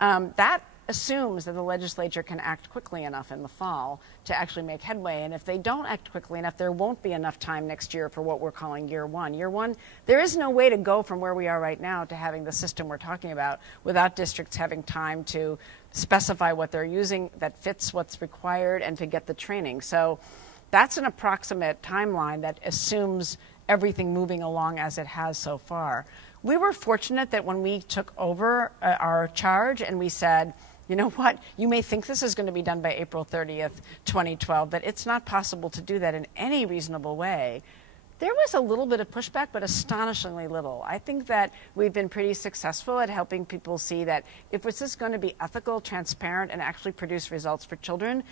That assumes that the legislature can act quickly enough in the fall to actually make headway. And if they don't act quickly enough, there won't be enough time next year for what we're calling year one. Year one, there is no way to go from where we are right now to having the system we're talking about without districts having time to specify what they're using that fits what's required and to get the training. So that's an approximate timeline that assumes everything moving along as it has so far. We were fortunate that when we took over our charge and we said, you know what, you may think this is going to be done by April 30th, 2012, but it's not possible to do that in any reasonable way. There was a little bit of pushback, but astonishingly little. I think that we've been pretty successful at helping people see that if this is going to be ethical, transparent, and actually produce results for children,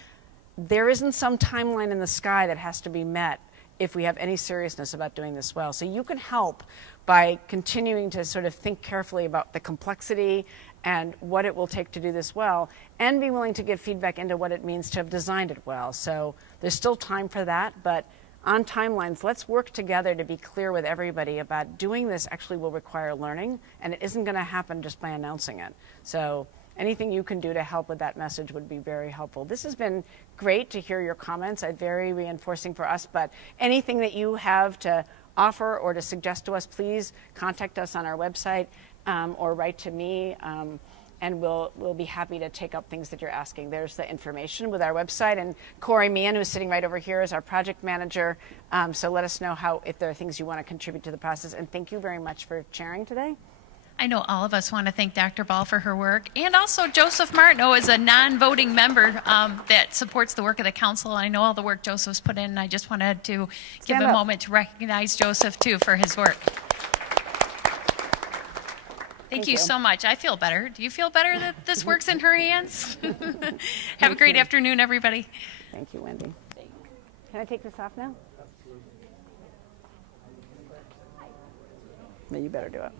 there isn't some timeline in the sky that has to be met if we have any seriousness about doing this well. So you can help by continuing to sort of think carefully about the complexity and what it will take to do this well, and be willing to give feedback into what it means to have designed it well. So there's still time for that, but on timelines, let's work together to be clear with everybody about doing this actually will require learning, and it isn't going to happen just by announcing it. So anything you can do to help with that message would be very helpful. This has been great to hear your comments, very reinforcing for us, but anything that you have to offer or to suggest to us, please contact us on our website or write to me, and we'll be happy to take up things that you're asking. There's the information with our website, and Corey Meehan, who's sitting right over here, is our project manager. So let us know if there are things you want to contribute to the process, and thank you very much for chairing today. I know all of us want to thank Dr. Ball for her work, and also Joseph Martineau is a non-voting member that supports the work of the council. I know all the work Joseph's put in, and I just wanted to give a moment to recognize Joseph, too, for his work. Thank you so much. I feel better. Do you feel better that this work's in her hands? Have a great afternoon, everybody. Thank you, Wendy. Can I take this off now? No, you better do it.